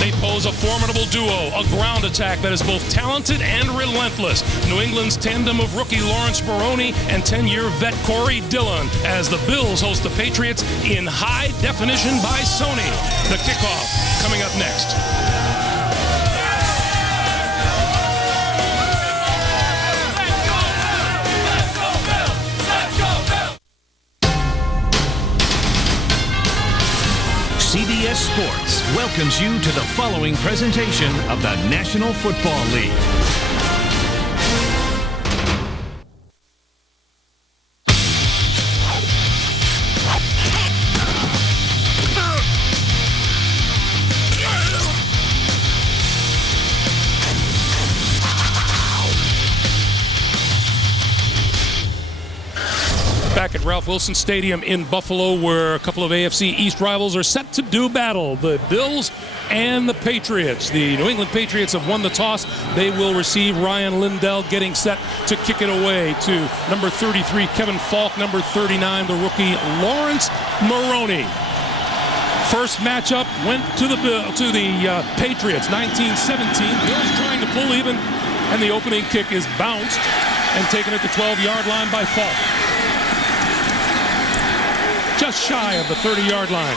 They pose a formidable duo, a ground attack that is both talented and relentless. New England's tandem of rookie Lawrence Maroney and 10-year vet Corey Dillon as the Bills host the Patriots in high definition by Sony. The kickoff coming up next. CBS Sports welcomes you to the following presentation of the National Football League. Back at Ralph Wilson Stadium in Buffalo, where a couple of AFC East rivals are set to do battle, the Bills and the Patriots. The New England Patriots have won the toss. They will receive. Ryan Lindell getting set to kick it away to number 33, Kevin Falk, number 39, the rookie Lawrence Maroney. First matchup went to the Patriots, 19-17. Bills trying to pull even, and the opening kick is bounced and taken at the 12-yard line by Falk. Just shy of the 30-yard line.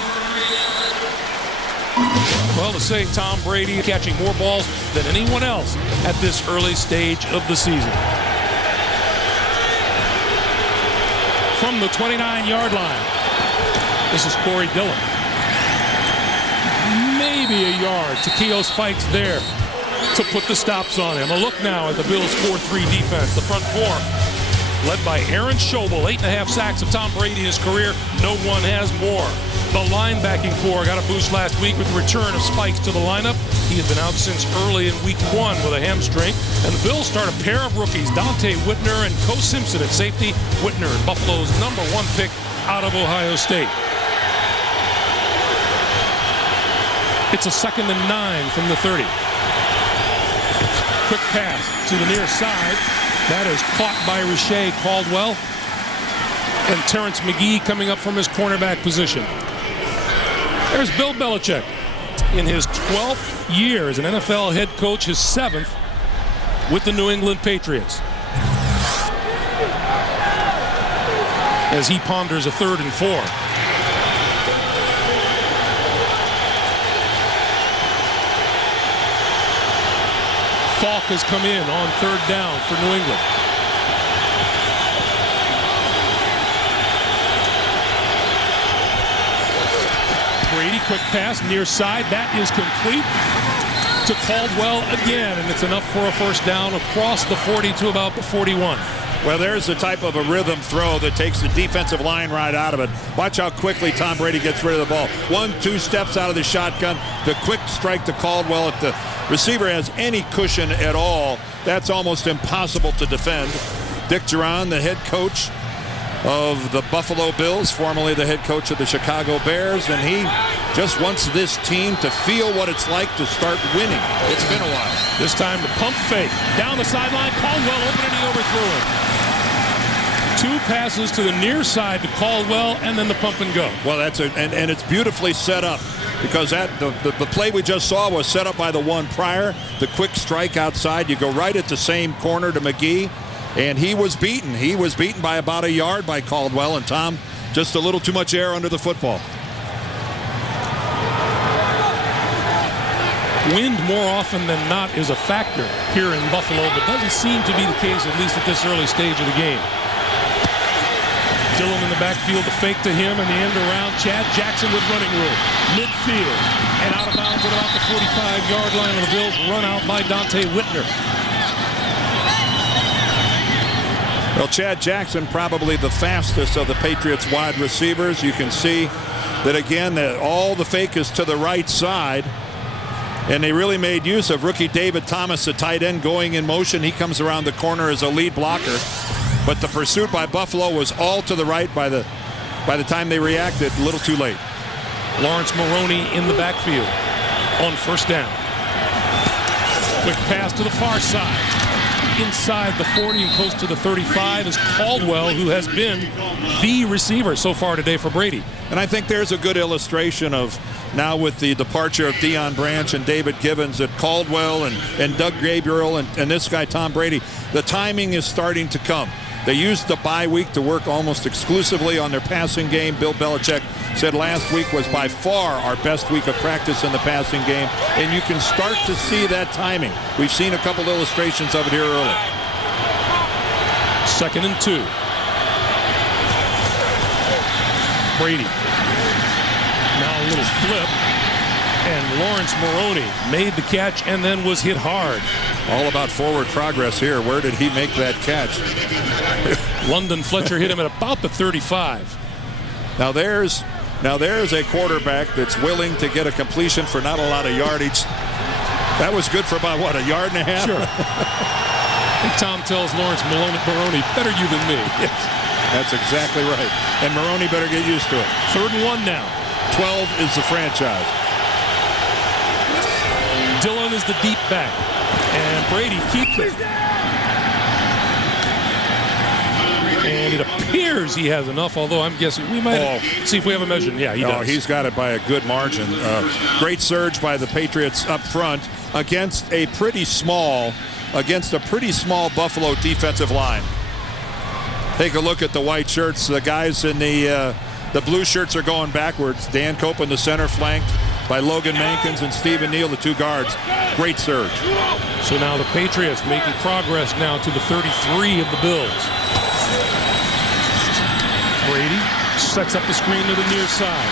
Well, to say Tom Brady catching more balls than anyone else at this early stage of the season. From the 29-yard line, this is Corey Dillon. Maybe a yard. Takeo Spikes there to put the stops on him. A look now at the Bills' 4-3 defense. The front four led by Aaron Schobel, 8.5 sacks of Tom Brady in his career. No one has more. The linebacking core got a boost last week with the return of Spikes to the lineup. He had been out since early in week 1 with a hamstring. And the Bills start a pair of rookies, Dante Whitner and Co Simpson at safety. Whitner, Buffalo's #1 pick out of Ohio State. It's a 2nd and 9 from the 30. Quick pass to the near side. That is caught by Rashae Caldwell. And Terrence McGee coming up from his cornerback position. There's Bill Belichick in his 12th year as an NFL head coach, his 7th with the New England Patriots. As he ponders a 3rd and 4. Falk has come in on 3rd down for New England. Brady, quick pass, near side. That is complete to Caldwell again, and it's enough for a first down across the 40 to about the 41. Well, there's the type of a rhythm throw that takes the defensive line right out of it. Watch how quickly Tom Brady gets rid of the ball. 1-2 steps out of the shotgun. The quick strike to Caldwell. If the receiver has any cushion at all, that's almost impossible to defend. Dick Jauron, the head coach of the Buffalo Bills, formerly the head coach of the Chicago Bears, and he just wants this team to feel what it's like to start winning. It's been a while. This time the pump fake. Down the sideline, Caldwell open and he overthrew him. 2 passes to the near side to Caldwell, and then the pump and go. Well, that's and it's beautifully set up, because the play we just saw was set up by the one prior. The quick strike outside, you go right at the same corner to McGee, and he was beaten. He was beaten by about a yard by Caldwell, and Tom just a little too much air under the football. Wind more often than not is a factor here in Buffalo, but doesn't seem to be the case, at least at this early stage of the game. Dillon in the backfield, the fake to him, and the end around. Chad Jackson with running room. Midfield and out of bounds at about the 45-yard line of the Bills. Run out by Dante Whitner. Well, Chad Jackson, probably the fastest of the Patriots wide receivers. You can see that, again, that all the fake is to the right side. And they really made use of rookie David Thomas, the tight end, going in motion. He comes around the corner as a lead blocker. But the pursuit by Buffalo was all to the right by the time they reacted. A little too late. Lawrence Maroney in the backfield on 1st down. Quick pass to the far side. inside the 40 and close to the 35 is Caldwell, who has been the receiver so far today for Brady. And I think there's a good illustration of now with the departure of Deion Branch and David Givens that Caldwell and Doug Gabriel and this guy Tom Brady, the timing is starting to come. They used the bye week to work almost exclusively on their passing game. Bill Belichick said last week was by far our best week of practice in the passing game, and you can start to see that timing. We've seen a couple illustrations of it here early. 2nd and 2. Brady. Now a little flip, and Lawrence Maroney made the catch and then was hit hard. All about forward progress here. Where did he make that catch? London Fletcher hit him at about the 35. Now there's a quarterback that's willing to get a completion for not a lot of yardage. That was good for about, what, a yard and a half? Sure. I think Tom tells Lawrence Maroney, better you than me. Yes, that's exactly right. And Maroney better get used to it. 3rd and 1 now. 12 is the franchise. Dillon is the deep back. And Brady keeps it. And it appears he has enough, although I'm guessing we might see if we have a measure. Yeah, he does. He's got it by a good margin. Great surge by the Patriots up front against a pretty small Buffalo defensive line. Take a look at the white shirts. The guys in the blue shirts are going backwards. Dan Cope in the center, flanked by Logan Mankins and Stephen Neal, the two guards. Great surge. So now the Patriots making progress now to the 33 of the Bills. Brady sets up the screen to the near side.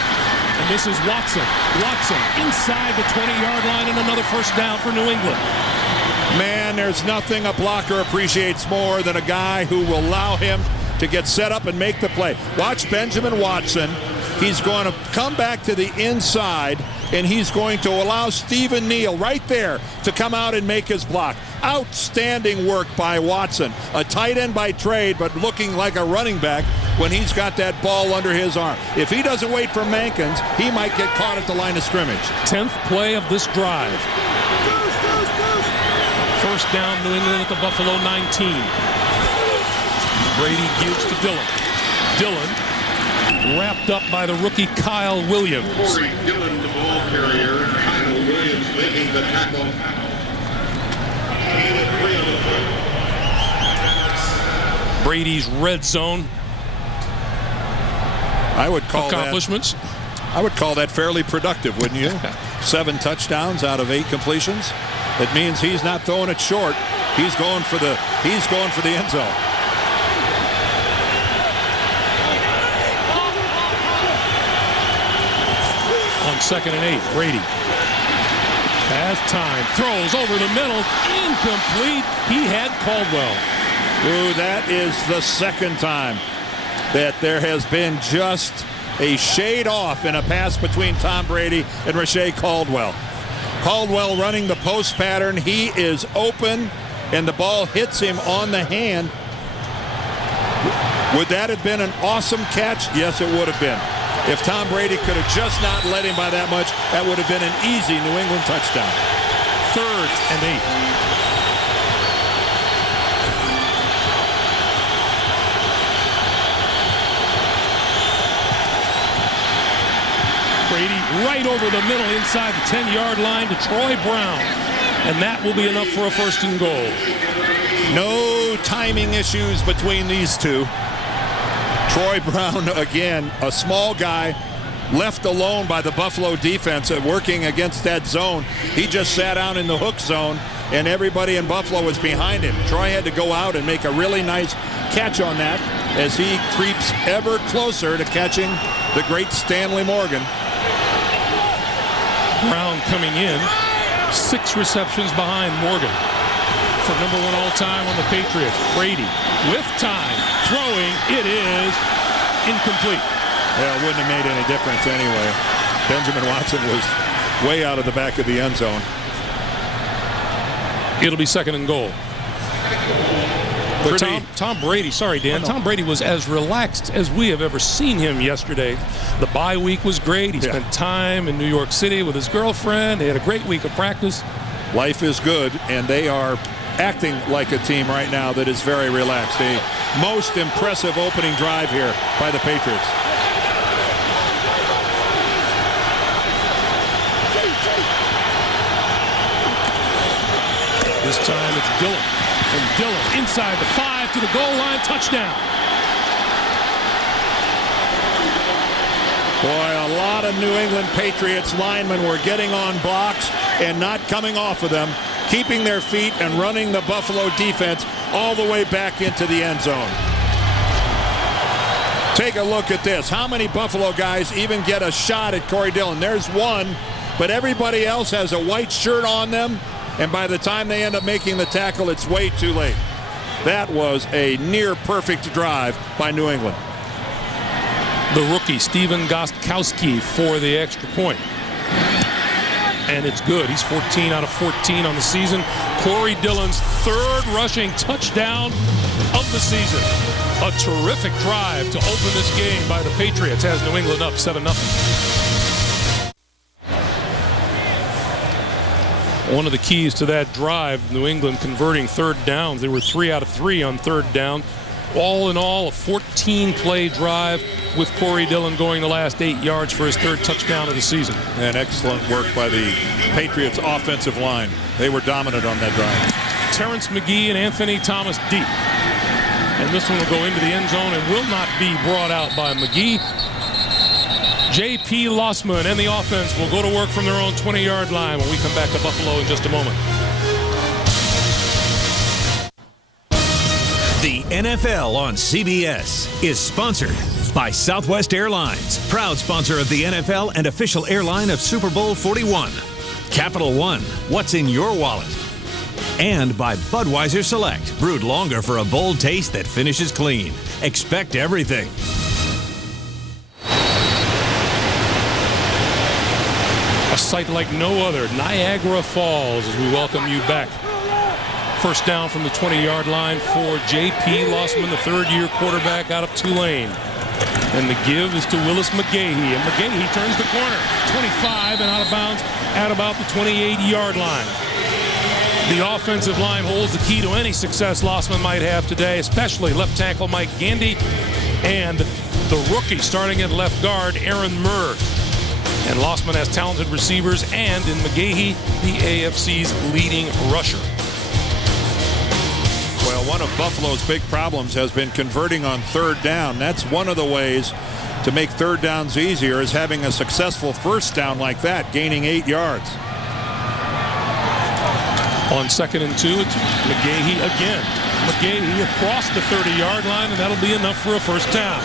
And this is Watson. Watson inside the 20-yard line and another first down for New England. Man, there's nothing a blocker appreciates more than a guy who will allow him to get set up and make the play. Watch Benjamin Watson. He's going to come back to the inside, and he's going to allow Stephen Neal right there to come out and make his block. Outstanding work by Watson. A tight end by trade, but looking like a running back when he's got that ball under his arm. If he doesn't wait for Mankins, he might get caught at the line of scrimmage. 10th play of this drive. First down, New England at the Buffalo 19. Brady gives to Dillon. Dillon wrapped up by the rookie Kyle Williams. Corey Dillon, the ball carrier. Kyle Williams making the tackle. Brady's red zone I would call accomplishments. I would call that fairly productive, wouldn't you? 7 touchdowns out of 8 completions. It means he's not throwing it short. He's going for the end zone. On 2nd and 8, Brady has time, throws over the middle, incomplete. He had Caldwell. Ooh, that is the second time that there has been just a shade off in a pass between Tom Brady and Rashae Caldwell. Caldwell running the post pattern. He is open, and the ball hits him on the hand. Would that have been an awesome catch? Yes, it would have been. If Tom Brady could have just not led him by that much, that would have been an easy New England touchdown. 3rd and 8. Brady right over the middle inside the 10-yard line to Troy Brown. And that will be enough for a 1st and goal. No timing issues between these two. Troy Brown, again, a small guy, left alone by the Buffalo defense working against that zone. He just sat down in the hook zone, and everybody in Buffalo was behind him. Troy had to go out and make a really nice catch on that as he creeps ever closer to catching the great Stanley Morgan. Brown coming in, 6 receptions behind Morgan for number 1 all-time on the Patriots. Brady with time, throwing, it is incomplete. Yeah, it wouldn't have made any difference anyway. Benjamin Watson was way out of the back of the end zone. It'll be 2nd and goal. Tom Brady, sorry, Dan. Tom Brady was as relaxed as we have ever seen him yesterday. The bye week was great. He spent time in New York City with his girlfriend. They had a great week of practice. Life is good, and they are acting like a team right now that is very relaxed. A most impressive opening drive here by the Patriots. This time it's Dillon. And Dillon inside the 5 to the goal line. Touchdown. Boy, a lot of New England Patriots linemen were getting on blocks and not coming off of them, keeping their feet and running the Buffalo defense all the way back into the end zone. Take a look at this. How many Buffalo guys even get a shot at Corey Dillon? There's one, but everybody else has a white shirt on them, and by the time they end up making the tackle, it's way too late. That was a near-perfect drive by New England. The rookie, Stephen Gostkowski, for the extra point. And it's good. He's 14 out of 14 on the season. Corey Dillon's third rushing touchdown of the season. A terrific drive to open this game by the Patriots has New England up 7-0. One of the keys to that drive, New England converting third downs. They were 3 out of 3 on third down. All in all, a 14-play drive with Corey Dillon going the last 8 yards for his third touchdown of the season. And excellent work by the Patriots offensive line. They were dominant on that drive. Terrence McGee and Anthony Thomas deep. And this one will go into the end zone and will not be brought out by McGee. J.P. Lossman and the offense will go to work from their own 20-yard line when we come back to Buffalo in just a moment. The NFL on CBS is sponsored by Southwest Airlines, proud sponsor of the NFL and official airline of Super Bowl 41. Capital One, what's in your wallet? And by Budweiser Select, brewed longer for a bold taste that finishes clean. Expect everything. A sight like no other, Niagara Falls, as we welcome you back. First down from the 20-yard line for J.P. Lossman, the third-year quarterback out of Tulane. And the give is to Willis McGahee. And McGahee turns the corner. 25 and out of bounds at about the 28-yard line. The offensive line holds the key to any success Lossman might have today, especially left tackle Mike Gandy and the rookie starting at left guard, Aaron Murr. And Lossman has talented receivers and in McGahee, the AFC's leading rusher. Well, one of Buffalo's big problems has been converting on third down. That's one of the ways to make third downs easier is having a successful first down like that, gaining 8 yards. On 2nd and 2, it's McGahee again. McGahee across the 30-yard line, and that'll be enough for a first down.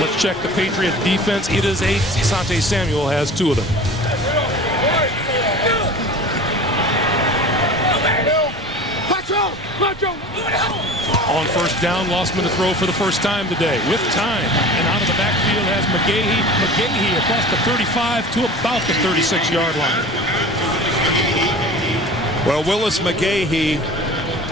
Let's check the Patriot defense. It is 8. Asante Samuel has 2 of them. On first down, Lossman to throw for the first time today with time. And out of the backfield has McGahee. McGahee across the 35 to about the 36-yard line. Well, Willis McGahee,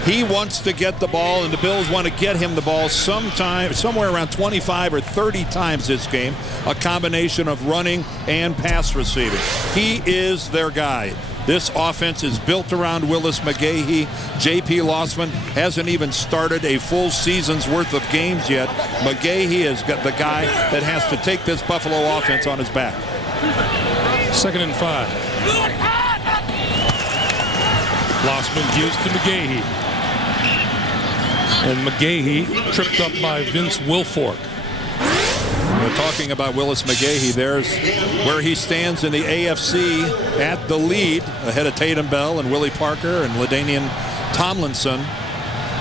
he wants to get the ball, and the Bills want to get him the ball somewhere around 25 or 30 times this game, a combination of running and pass receiving. He is their guy. This offense is built around Willis McGahee. J.P. Lossman hasn't even started a full season's worth of games yet. McGahee is the guy that has to take this Buffalo offense on his back. 2nd and 5. Lossman gives to McGahee. And McGahee tripped up by Vince Wilfork. We're talking about Willis McGahee. There's where he stands in the AFC at the lead, ahead of Tatum Bell and Willie Parker and LaDainian Tomlinson.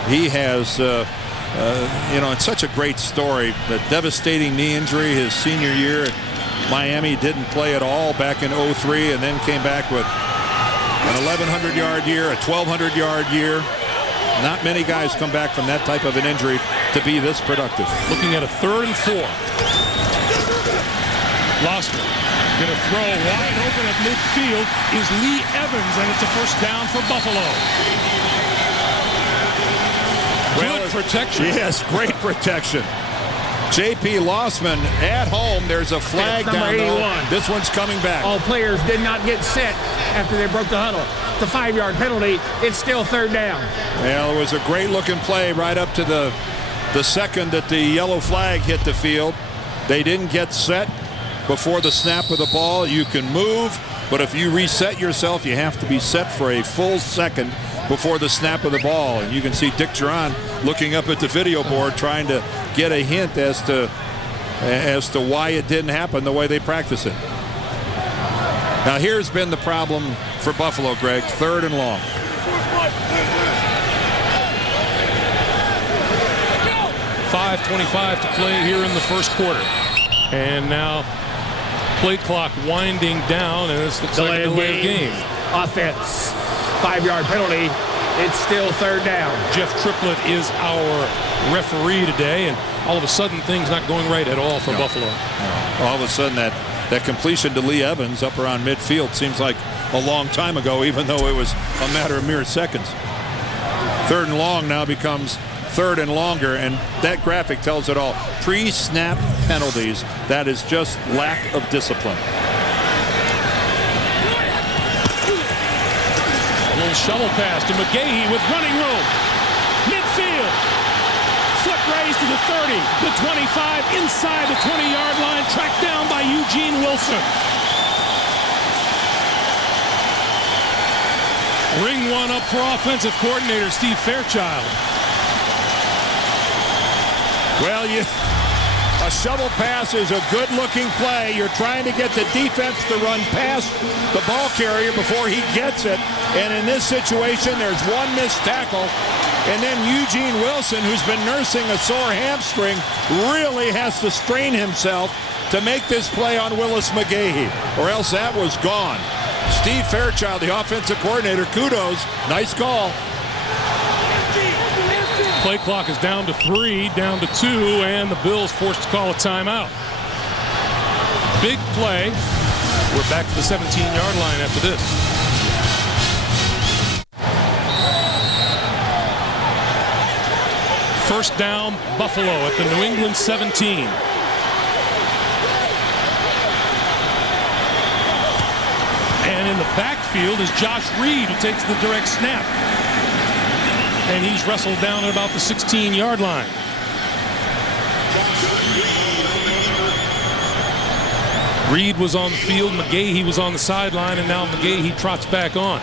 He has, it's such a great story. The devastating knee injury his senior year at Miami, didn't play at all back in 03, and then came back with an 1,100-yard year, a 1,200-yard year. Not many guys come back from that type of an injury to be this productive. Looking at a 3rd and 4. Lossman going to throw wide open at midfield is Lee Evans, and it's a first down for Buffalo. Good protection. Yes, great protection. J.P. Lossman at home. There's a flag down there. This one's coming back. All players did not get set after they broke the huddle. the 5-yard penalty. It's still third down. Well, it was a great-looking play right up to the second that the yellow flag hit the field. They didn't get set before the snap of the ball. You can move, but if you reset yourself, you have to be set for a full second before the snap of the ball. And you can see Dick Jauron looking up at the video board trying to get a hint as to why it didn't happen the way they practice it. Now here's been the problem for Buffalo, Greg. 3rd and long. .5:25 to play here in the first quarter. And now play clock winding down, and this looks like a delay of game. Offense. 5-yard penalty. It's still third down. Jeff Triplett is our referee today, and all of a sudden things not going right at all for Buffalo. All of a sudden that completion to Lee Evans up around midfield seems like a long time ago, even though it was a matter of mere seconds. 3rd and long now becomes 3rd and longer, and that graphic tells it all. Pre-snap penalties. That is just lack of discipline. A little shovel pass to McGahee with running room. Midfield. Foot raised to the 30, the 25, inside the 20-yard line, tracked down by Eugene Wilson. Ring one up for offensive coordinator Steve Fairchild. Well, a shovel pass is a good-looking play. You're trying to get the defense to run past the ball carrier before he gets it. And in this situation, there's one missed tackle. And then Eugene Wilson, who's been nursing a sore hamstring, really has to strain himself to make this play on Willis McGahee, or else that was gone. Steve Fairchild, the offensive coordinator, kudos. Nice call. Play clock is down to 3, down to 2, and the Bills forced to call a timeout. Big play. We're back to the 17-yard line after this. First down, Buffalo at the New England 17. And in the backfield is Josh Reed, who takes the direct snap. And he's wrestled down at about the 16-yard line. Reed was on the field, McGahee was on the sideline, and now McGahee trots back on.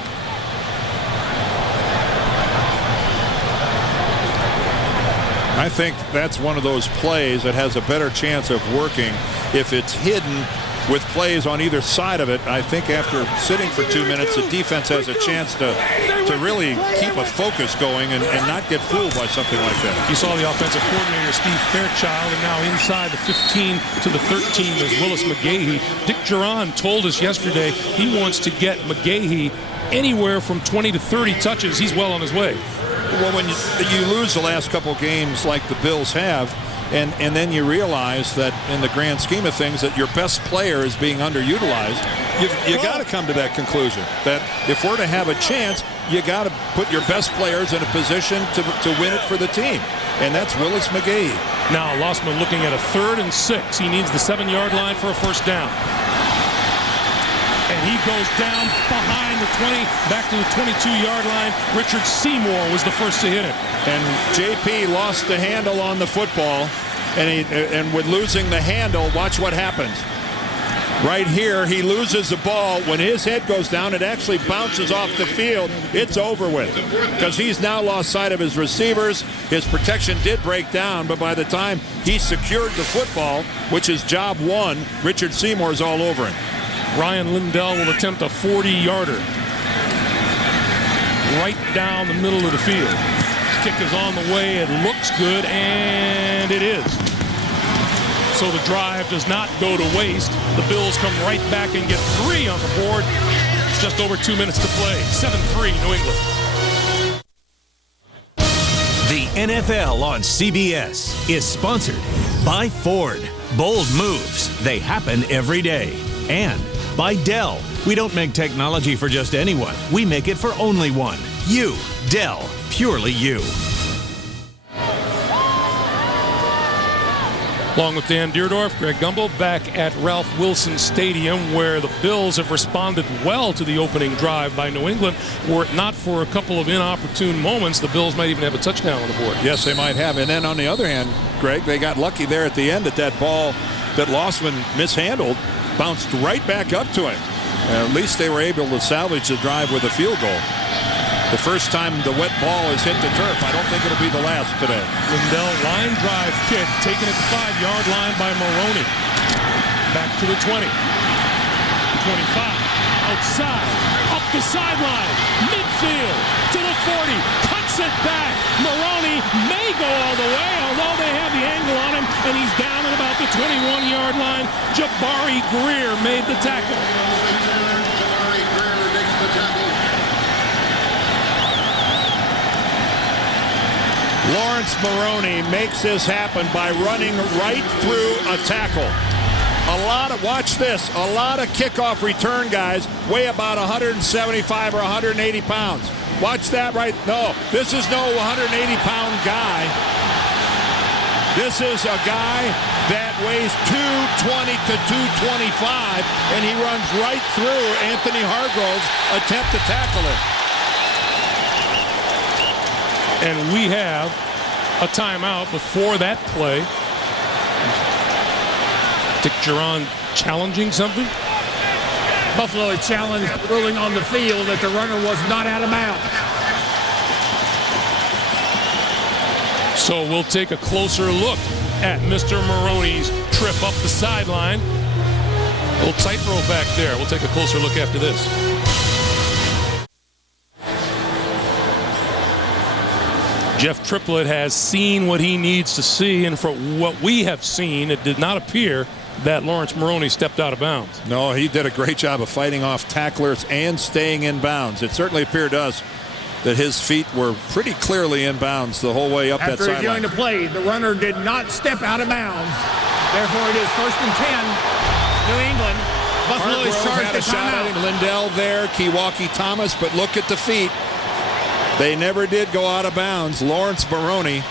I think that's one of those plays that has a better chance of working if it's hidden with plays on either side of it. I think after sitting for 2 minutes, the defense has a chance to really keep a focus going and not get fooled by something like that. You saw the offensive coordinator, Steve Fairchild, and now inside the 15 to the 13 is Willis McGahee. Dick Jauron told us yesterday he wants to get McGahee anywhere from 20 to 30 touches. He's well on his way. Well, when you lose the last couple games like the Bills have, and then you realize that in the grand scheme of things that your best player is being underutilized, you got to come to that conclusion that if we're to have a chance, you got to put your best players in a position to win it for the team, and that's Willis McGahee. Now Lossman looking at a 3rd and 6. He needs the 7-yard line for a first down. And he goes down behind the 20, back to the 22-yard line. Richard Seymour was the first to hit him. And JP lost the handle on the football, and with losing the handle, watch what happens. Right here, he loses the ball. When his head goes down, it actually bounces off the field. It's over with because he's now lost sight of his receivers. His protection did break down, but by the time he secured the football, which is job one, Richard Seymour's all over him. Ryan Lindell will attempt a 40-yarder. Right down the middle of the field. Kick is on the way. It looks good, and it is. So the drive does not go to waste. The Bills come right back and get 3 on the board. It's just over 2 minutes to play. 7-3 New England. The NFL on CBS is sponsored by Ford. Bold moves. They happen every day. And by Dell. We don't make technology for just anyone. We make it for only one. You. Dell. Purely you. Along with Dan Deerdorf, Greg Gumbel back at Ralph Wilson Stadium, where the Bills have responded well to the opening drive by New England. Were it not for a couple of inopportune moments, the Bills might even have a touchdown on the board. Yes, they might have. And then on the other hand, Greg, they got lucky there at the end that ball that Lossman mishandled bounced right back up to him. At least they were able to salvage the drive with a field goal. The first time the wet ball has hit the turf. I don't think it'll be the last today. Lindell line drive kick taken at the 5-yard line by Maroney. Back to the 20. 25. Outside. Up the sideline. Midfield. To the 40. Cuts it back. Maroney may go all the way, although they have the angle on him, and he's down at about the 21-yard line. Jabari Greer made the tackle. Jabari Greer makes the tackle. Lawrence Maroney makes this happen by running right through a tackle. Watch this, a lot of kickoff return guys weigh about 175 or 180 pounds. Watch that right. No, this is no 180-pound guy. This is a guy that weighs 220 to 225, and he runs right through Anthony Hargrove's attempt to tackle him. And we have a timeout before that play. Dick Geron challenging something? Buffalo challenged, ruling on the field that the runner was not out of bounds. So we'll take a closer look at Mr. Maroney's trip up the sideline. A little tightrope back there. We'll take a closer look after this. Jeff Triplett has seen what he needs to see, and for what we have seen, it did not appear that Lawrence Maroney stepped out of bounds. No, he did a great job of fighting off tacklers and staying in bounds. It certainly appeared to us that his feet were pretty clearly in bounds the whole way up that After sideline. reviewing the play, the runner did not step out of bounds. Therefore, it is 1st and 10, New England. Buffalo is Hargrove charged had a at shot at him. timeout. Lindell there, Kewaukee Thomas, but look at the feet. They never did go out of bounds. Lawrence Maroney,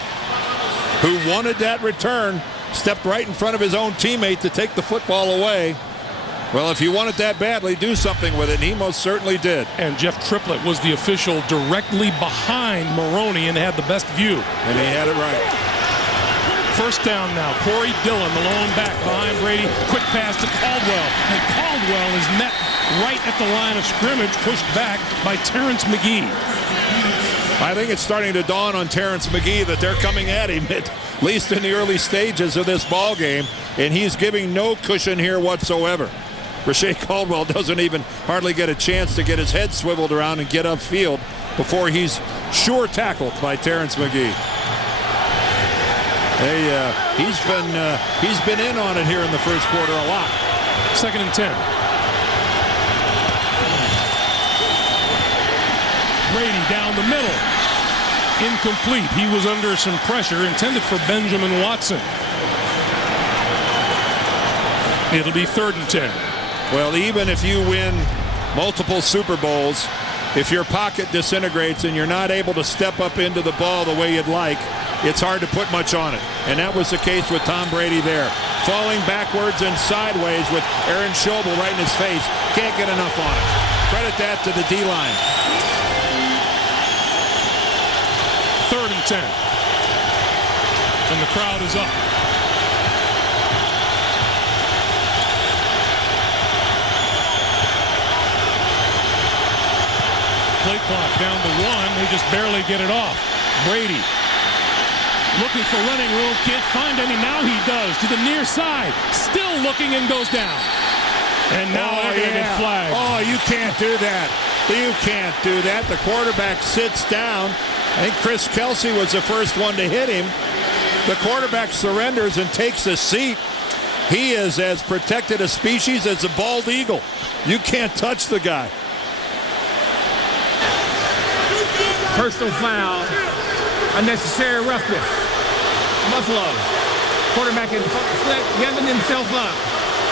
who wanted that return, stepped right in front of his own teammate to take the football away. Well, if you want it that badly, do something with it, and he most certainly did. And Jeff Triplett was the official directly behind Maroney and had the best view. And he had it right. First down now. Corey Dillon, the lone back behind Brady. Quick pass to Caldwell. And Caldwell is met right at the line of scrimmage, pushed back by Terrence McGee. I think it's starting to dawn on Terrence McGee that they're coming at him, at least in the early stages of this ball game, and he's giving no cushion here whatsoever. Rashae Caldwell doesn't even hardly get a chance to get his head swiveled around and get upfield before he's sure tackled by Terrence McGee. He's been in on it here in the first quarter a lot. 2nd and 10. Brady down the middle. Incomplete. He was under some pressure intended for Benjamin Watson. It'll be 3rd and 10. Well, even if you win multiple Super Bowls, if your pocket disintegrates and you're not able to step up into the ball the way you'd like, it's hard to put much on it. And that was the case with Tom Brady there. Falling backwards and sideways with Aaron Schobel right in his face. Can't get enough on it. Credit that to the D-line. 3rd and 10. And the crowd is up. Play clock down to 1. They just barely get it off. Brady looking for running room. Can't find any. Now he does. To the near side. Still looking and goes down. And now they're going to get flagged. Oh, you can't do that. You can't do that. The quarterback sits down. I think Chris Kelsey was the first one to hit him. The quarterback surrenders and takes a seat. He is as protected a species as a bald eagle. You can't touch the guy. Personal foul. Unnecessary roughness. Buffalo. Quarterback had given himself up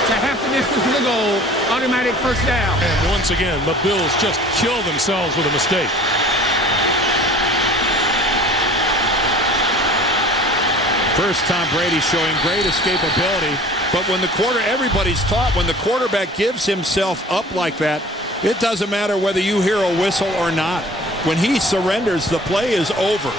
to half the distance of the goal. Automatic first down. And once again, the Bills just kill themselves with a mistake. First, Tom Brady showing great escapability. But when everybody's taught when the quarterback gives himself up like that, it doesn't matter whether you hear a whistle or not. When he surrenders, the play is over.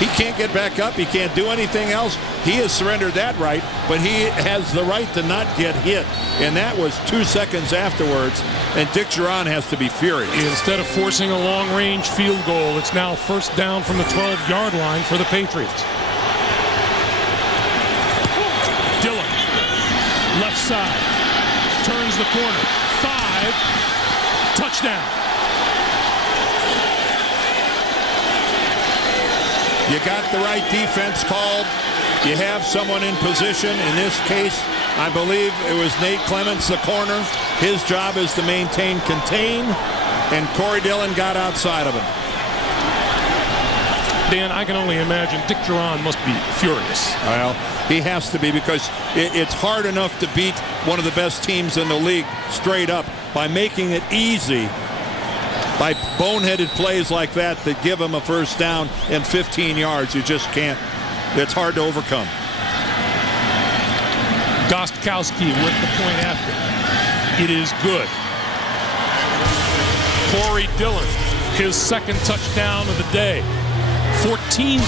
He can't get back up. He can't do anything else. He has surrendered that right, but he has the right to not get hit. And that was 2 seconds afterwards, and Dick Jauron has to be furious. Instead of forcing a long-range field goal, it's now first down from the 12-yard line for the Patriots. Dillon, left side, turns the corner. 5, touchdown. You got the right defense called. You have someone in position. In this case, I believe it was Nate Clements, the corner. His job is to maintain, contain, and Corey Dillon got outside of him. Dan, I can only imagine Dick Jauron must be furious. Well, he has to be, because it's hard enough to beat one of the best teams in the league straight up by making it easy by boneheaded plays like that give him a first down and 15 yards. You just can't. It's hard to overcome. Gostkowski with the point after. It is good. Corey Dillon, his second touchdown of the day. 14-3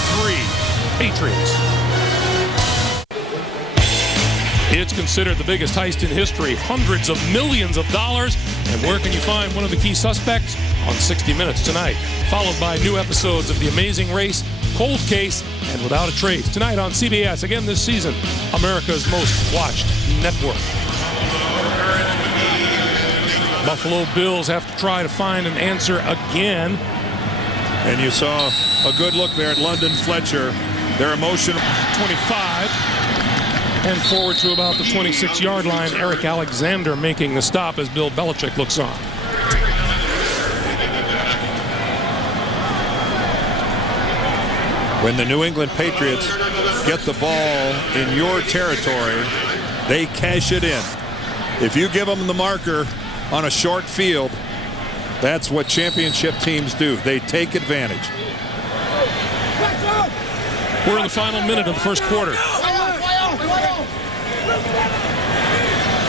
Patriots. It's considered the biggest heist in history. Hundreds of millions of dollars. And where can you find one of the key suspects? On 60 Minutes tonight. Followed by new episodes of The Amazing Race, Cold Case, and Without a Trace. Tonight on CBS. Again this season, America's most watched network. Buffalo Bills have to try to find an answer again. And you saw a good look there at London Fletcher. Their emotional 25. And forward to about the 26-yard line, Eric Alexander making the stop as Bill Belichick looks on. When the New England Patriots get the ball in your territory, they cash it in. If you give them the marker on a short field, that's what championship teams do. They take advantage. We're in the final minute of the first quarter.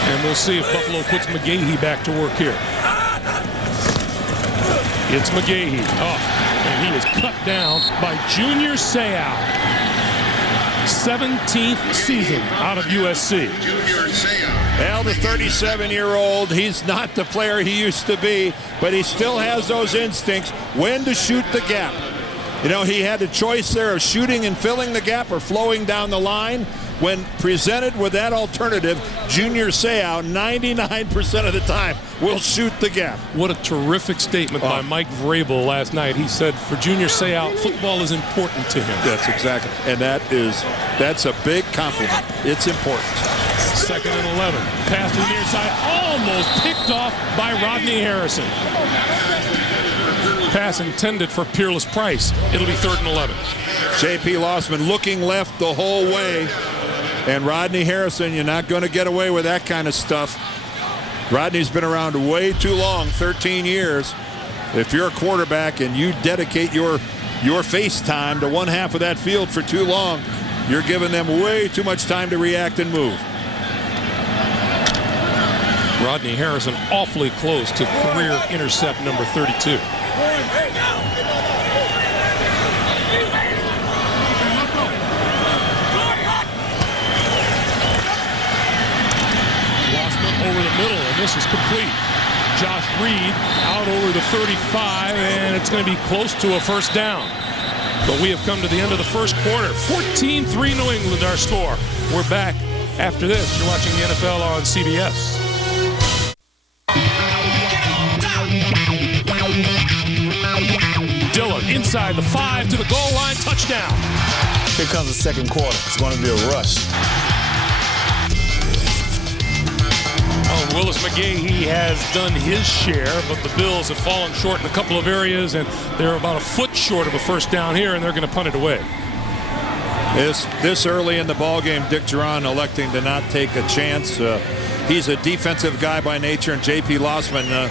And we'll see if Buffalo puts McGahee back to work here. It's McGahee. Oh, and he is cut down by Junior Seau. 17th season out of USC. Well, the 37-year-old, he's not the player he used to be, but he still has those instincts when to shoot the gap. You know, he had a choice there of shooting and filling the gap or flowing down the line. When presented with that alternative, Junior Seau, 99% of the time, will shoot the gap. What a terrific statement by Mike Vrabel last night. He said, for Junior Seau, football is important to him. That's exactly. And that's a big compliment. It's important. 2nd and 11. Pass to the near side, almost picked off by Rodney Harrison. Pass intended for Peerless Price. It'll be 3rd and 11. J.P. Lossman looking left the whole way. And Rodney Harrison, you're not going to get away with that kind of stuff. Rodney's been around way too long, 13 years. If you're a quarterback and you dedicate your face time to one half of that field for too long, you're giving them way too much time to react and move. Rodney Harrison awfully close to career intercept number 32. Over the middle, and this is complete. Josh Reed out over the 35, and it's going to be close to a first down. But we have come to the end of the first quarter. 14-3 New England, our score. We're back after this. You're watching the NFL on CBS. Dillon inside the 5 to the goal line, touchdown. Here comes the second quarter. It's going to be a rush. Willis McGahee has done his share, but the Bills have fallen short in a couple of areas, and they're about a foot short of a first down here, and they're going to punt it away. This early in the ballgame, Dick Jauron electing to not take a chance. He's a defensive guy by nature, and J.P. Lossman,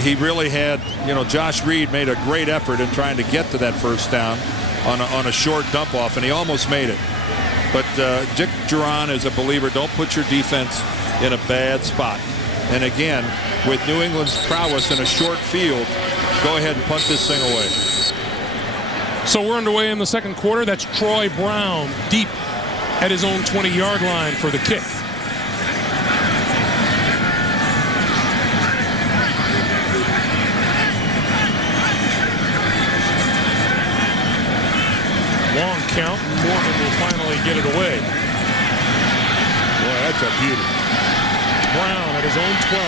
he really had, Josh Reed made a great effort in trying to get to that first down on a short dump off, and he almost made it. But Dick Duran is a believer. Don't put your defense in a bad spot. And again, with New England's prowess in a short field, go ahead and punt this thing away. So we're underway in the second quarter. That's Troy Brown deep at his own 20-yard line for the kick. Long count. Morgan will finally get it away. Boy, that's a beauty. Brown at his own 12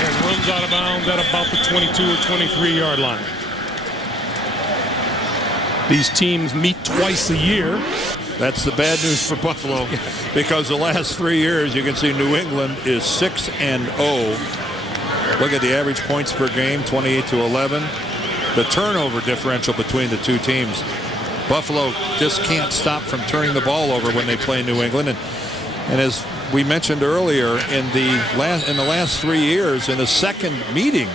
and runs out of bounds at about the 22 or 23-yard line. These teams meet twice a year. That's the bad news for Buffalo, because the last 3 years you can see New England is 6-0. Look at the average points per game, 28-11. The turnover differential between the two teams. Buffalo just can't stop from turning the ball over when they play New England. And as we mentioned earlier, in the last 3 years, in the second meeting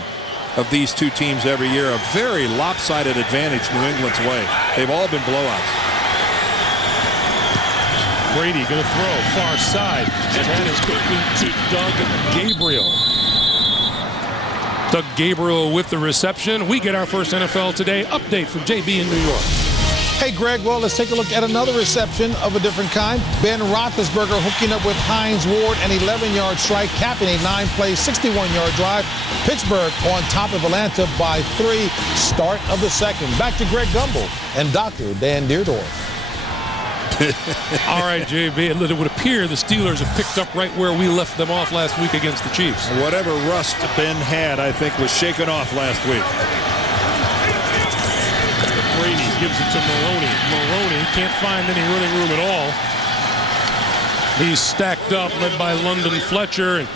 of these two teams every year, a very lopsided advantage New England's way. They've all been blowouts. Brady going to throw far side, and that is complete to Doug Gabriel. Doug Gabriel with the reception. We get our first NFL Today update from JB in New York. Hey, Greg, well, let's take a look at another reception of a different kind. Ben Roethlisberger hooking up with Hines Ward, an 11-yard strike, capping a 9-play, 61-yard drive. Pittsburgh on top of Atlanta by 3, start of the second. Back to Greg Gumbel and Dr. Dan Deerdorf. All right, JB, it would appear the Steelers have picked up right where we left them off last week against the Chiefs. Whatever rust Ben had, I think, was shaken off last week. Brady gives it to Maroney. Maroney can't find any running room at all. He's stacked up, led by London Fletcher. And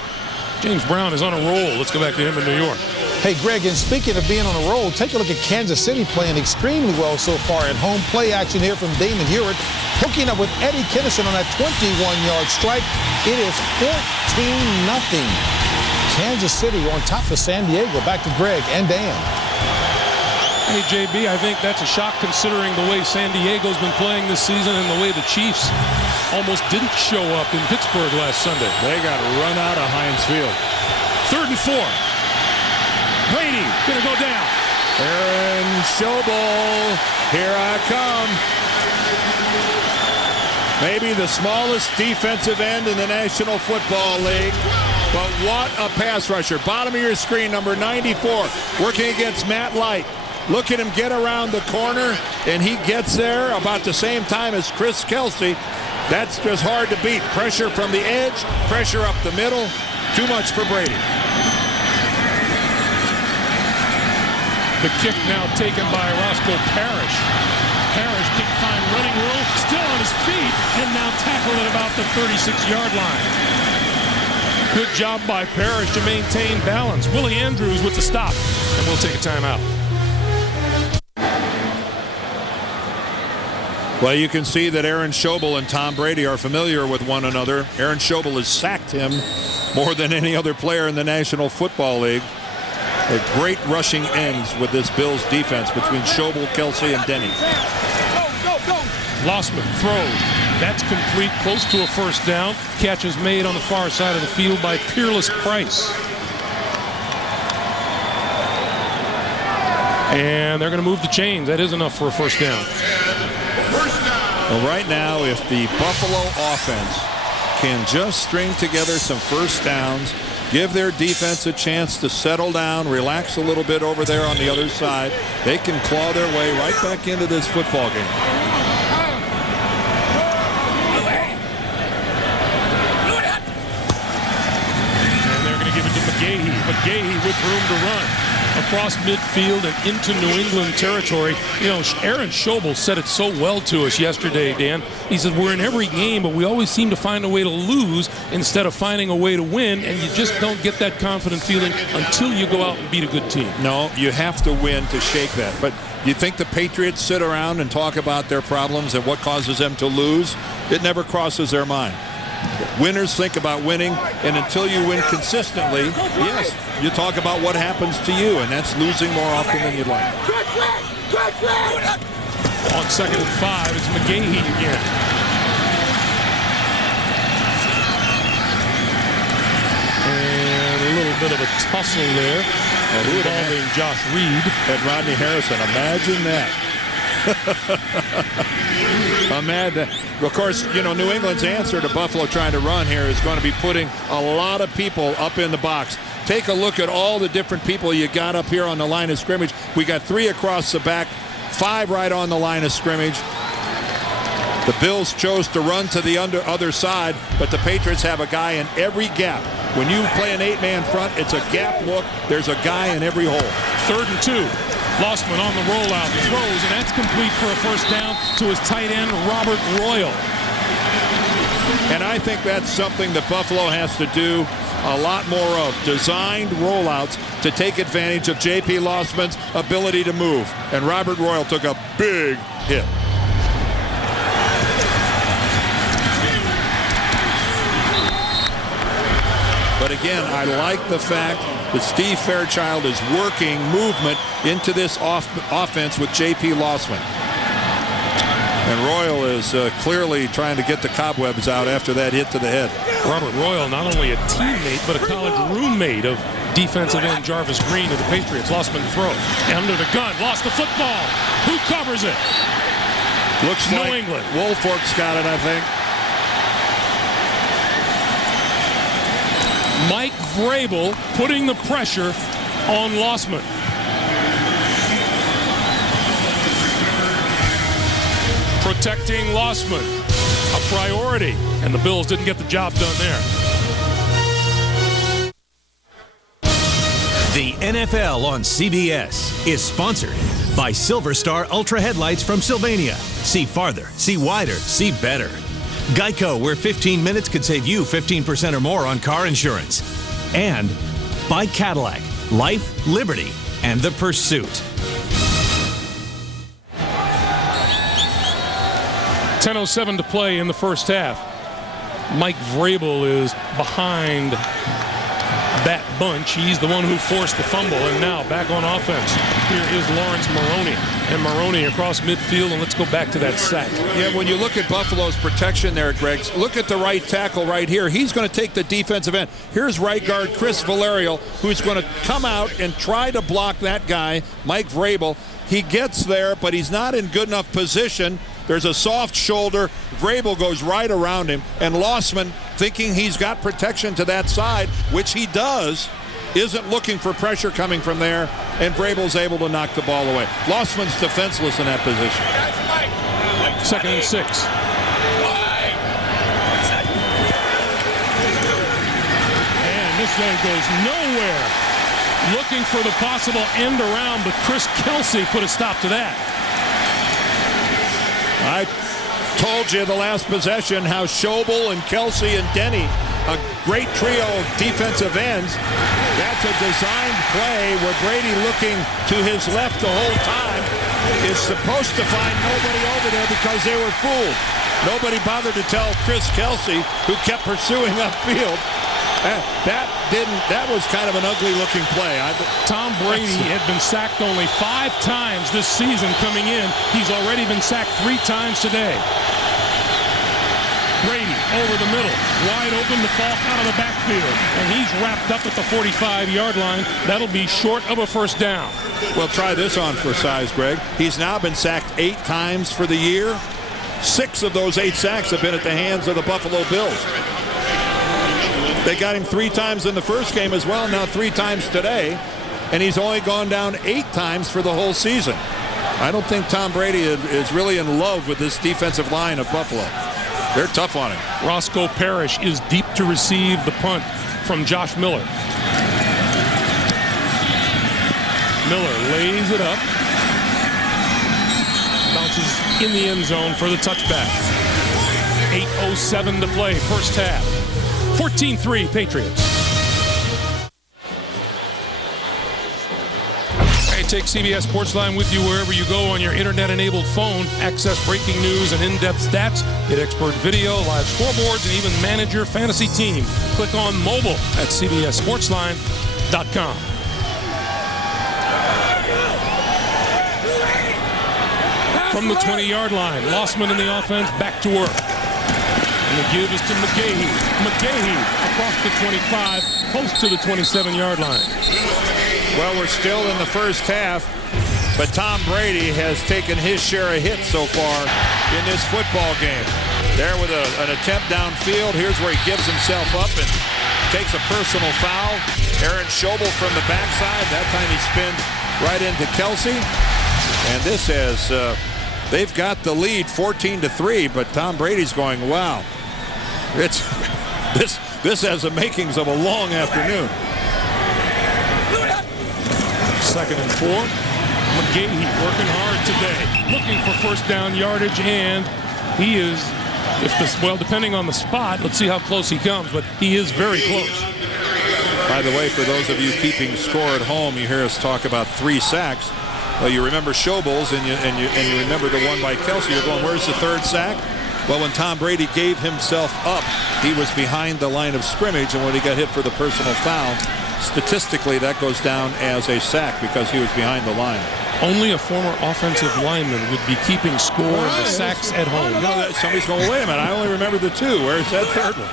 James Brown is on a roll. Let's go back to him in New York. Hey, Greg, and speaking of being on a roll, take a look at Kansas City playing extremely well so far at home. Play action here from Damon Hewitt, hooking up with Eddie Kinnison on that 21-yard strike. It is 14-0. Kansas City on top of San Diego. Back to Greg and Dan. Hey, JB, I think that's a shock considering the way San Diego's been playing this season and the way the Chiefs almost didn't show up in Pittsburgh last Sunday. They got run out of Heinz Field. 3rd and 4. Brady gonna go down. Aaron Schobel, here I come. Maybe the smallest defensive end in the National Football League, but what a pass rusher. Bottom of your screen, number 94, working against Matt Light. Look at him get around the corner, and he gets there about the same time as Chris Kelsey. That's just hard to beat. Pressure from the edge, pressure up the middle. Too much for Brady. The kick now taken by Roscoe Parrish. Parrish didn't find running room, still on his feet, and now tackled at about the 36-yard line. Good job by Parrish to maintain balance. Willie Andrews with the stop, and we'll take a timeout. Well, you can see that Aaron Schobel and Tom Brady are familiar with one another. Aaron Schobel has sacked him more than any other player in the National Football League. A great rushing ends with this Bills defense between Schobel, Kelsey, and Denny. Lossman throws. That's complete, close to a first down. Catch is made on the far side of the field by Peerless Price. And they're going to move the chains. That is enough for a first down. Well, right now, if the Buffalo offense can just string together some first downs, give their defense a chance to settle down, relax a little bit over there on the other side, they can claw their way right back into this football game. And they're going to give it to McGahee. McGahee with room to run across midfield and into New England territory. You know, Aaron Schobel said it so well to us yesterday, Dan. He said, we're in every game, but we always seem to find a way to lose instead of finding a way to win, and you just don't get that confident feeling until you go out and beat a good team. No, you have to win to shake that. But you think the Patriots sit around and talk about their problems and what causes them to lose? It never crosses their mind. Winners think about winning, and until you win consistently, yes, you talk about what happens to you, and that's losing more often than you'd like. On 2nd and 5, it's McGahee again. And a little bit of a tussle there involving Josh Reed and Rodney Harrison. Imagine that. Of course, New England's answer to Buffalo trying to run here is going to be putting a lot of people up in the box. Take a look at all the different people you got up here on the line of scrimmage. We got 3 across the back, 5 right on the line of scrimmage. The Bills chose to run to the other side, but the Patriots have a guy in every gap. When you play an 8-man front, it's a gap look. There's a guy in every hole. 3rd and 2. Lossman on the rollout, throws, and that's complete for a first down to his tight end, Robert Royal. And I think that's something that Buffalo has to do a lot more of. Designed rollouts to take advantage of J.P. Lossman's ability to move. And Robert Royal took a big hit. But again, I like the fact that Steve Fairchild is working movement into this offense with J.P. Lossman. And Royal is clearly trying to get the cobwebs out after that hit to the head. Robert Royal, not only a teammate, but a college roommate of defensive end Jarvis Green of the Patriots. Lossman throw. Under the gun. Lost the football. Who covers it? Looks New like England. Woolfolk's got it, I think. Mike Vrabel putting the pressure on Lossman. Protecting Lossman, a priority, and the Bills didn't get the job done there. The NFL on CBS is sponsored by Silver Star Ultra Headlights from Sylvania. See farther, see wider, see better. Geico, where 15 minutes could save you 15% or more on car insurance. And by Cadillac, life, liberty, and the pursuit. 10:07 to play in the first half. Mike Vrabel is behind that bunch. He's the one who forced the fumble, and now back on offense. Here is Lawrence Maroney, and Maroney across midfield, and let's go back to that sack. Yeah, when you look at Buffalo's protection there, Greg, look at the right tackle right here. He's going to take the defensive end. Here's right guard Chris Valerio, who's going to come out and try to block that guy, Mike Vrabel. He gets there, but he's not in good enough position. There's a soft shoulder. Vrabel goes right around him, and Lossman, thinking he's got protection to that side, which he does, isn't looking for pressure coming from there, and Vrabel's able to knock the ball away. Lossman's defenseless in that position. 2nd and 6. And this guy goes nowhere. Looking for the possible end around, but Chris Kelsey put a stop to that. I told you the last possession how Schobel and Kelsey and Denny, a great trio of defensive ends. That's a designed play where Brady, looking to his left the whole time, is supposed to find nobody over there because they were fooled. Nobody bothered to tell Chris Kelsey, who kept pursuing upfield. That was kind of an ugly looking play. Tom Brady had been sacked only 5 times this season coming in. He's already been sacked 3 times today. Brady over the middle, wide open to Falk out of the backfield, and he's wrapped up at the 45-yard line. That'll be short of a first down. Well, try this on for size, Greg. He's now been sacked 8 times for the year. 6 of those 8 sacks have been at the hands of the Buffalo Bills. They got him 3 times in the first game as well, now 3 times today, and he's only gone down 8 times for the whole season. I don't think Tom Brady is really in love with this defensive line of Buffalo. They're tough on him. Roscoe Parrish is deep to receive the punt from Josh Miller. Miller lays it up. Bounces in the end zone for the touchback. 8:07 to play, first half. 14-3 Patriots. Hey, take CBS Sportsline with you wherever you go on your internet-enabled phone. Access breaking news and in-depth stats. Get expert video, live scoreboards, and even manage your fantasy team. Click on mobile at cbssportsline.com. from the 20-yard line. Lossman in the offense, back to work. And the give is to McGahee. McGahee across the 25, close to the 27-yard line. Well, we're still in the first half, but Tom Brady has taken his share of hits so far in this football game. There with an attempt downfield. Here's where he gives himself up and takes a personal foul. Aaron Schobel from the backside. That time he spins right into Kelsey. And this has, they've got the lead 14-3, but Tom Brady's going, wow. This has the makings of a long afternoon. 2nd and 4. McGahee working hard today, looking for first down yardage, and he is, depending on the spot, let's see how close he comes, but he is very close. By the way, for those of you keeping score at home, you hear us talk about 3 sacks. Well, you remember Schobel's and you remember the one by Kelsey. You're going, where's the 3rd sack? Well, when Tom Brady gave himself up, he was behind the line of scrimmage, and when he got hit for the personal foul, statistically that goes down as a sack because he was behind the line. Only a former offensive lineman would be keeping score of the sacks at home. You know, somebody's going, wait a minute, I only remember the 2. Where's that 3rd one?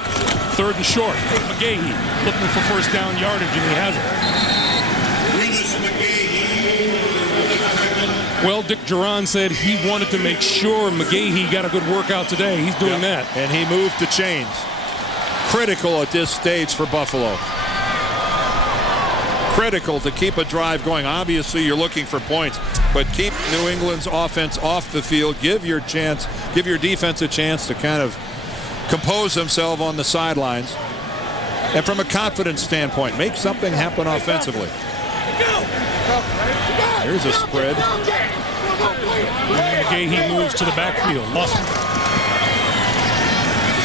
3rd and short. McGahee looking for first down yardage, and he has it. Well, Dick Duran said he wanted to make sure McGahee got a good workout today. He's doing that. And he moved the chains. Critical at this stage for Buffalo. Critical to keep a drive going. Obviously, you're looking for points, but keep New England's offense off the field. Give your defense a chance to kind of compose themselves on the sidelines. And from a confidence standpoint, make something happen offensively. Here's a spread. McGahee moves to the backfield. Lossman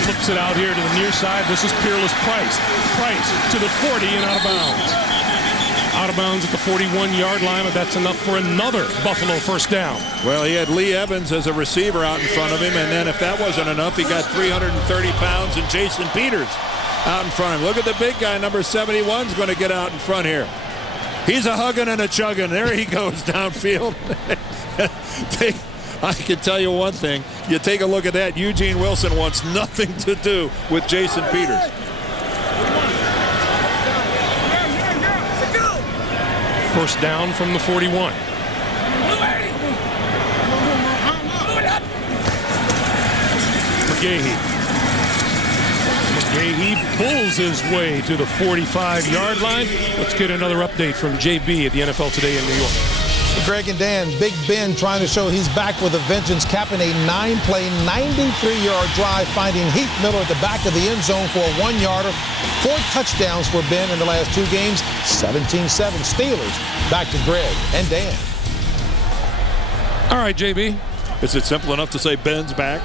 flips it out here to the near side. This is Peerless Price. Price to the 40 and out of bounds. Out of bounds at the 41-yard line, but that's enough for another Buffalo first down. Well, he had Lee Evans as a receiver out in front of him, and then if that wasn't enough, he got 330 pounds and Jason Peters out in front of him. Look at the big guy, number 71, is going to get out in front here. He's a hugging and a chugging. There he goes downfield. I can tell you one thing. You take a look at that. Eugene Wilson wants nothing to do with Jason Peters. First down from the 41. McGahee pulls his way to the 45-yard line. Let's get another update from JB at the NFL Today in New York. Greg and Dan, Big Ben trying to show he's back with a vengeance, capping a 9-play, 93-yard drive, finding Heath Miller at the back of the end zone for a 1-yarder. 4 touchdowns for Ben in the last 2 games, 17-7 Steelers. Back to Greg and Dan. All right, JB. Is it simple enough to say Ben's back?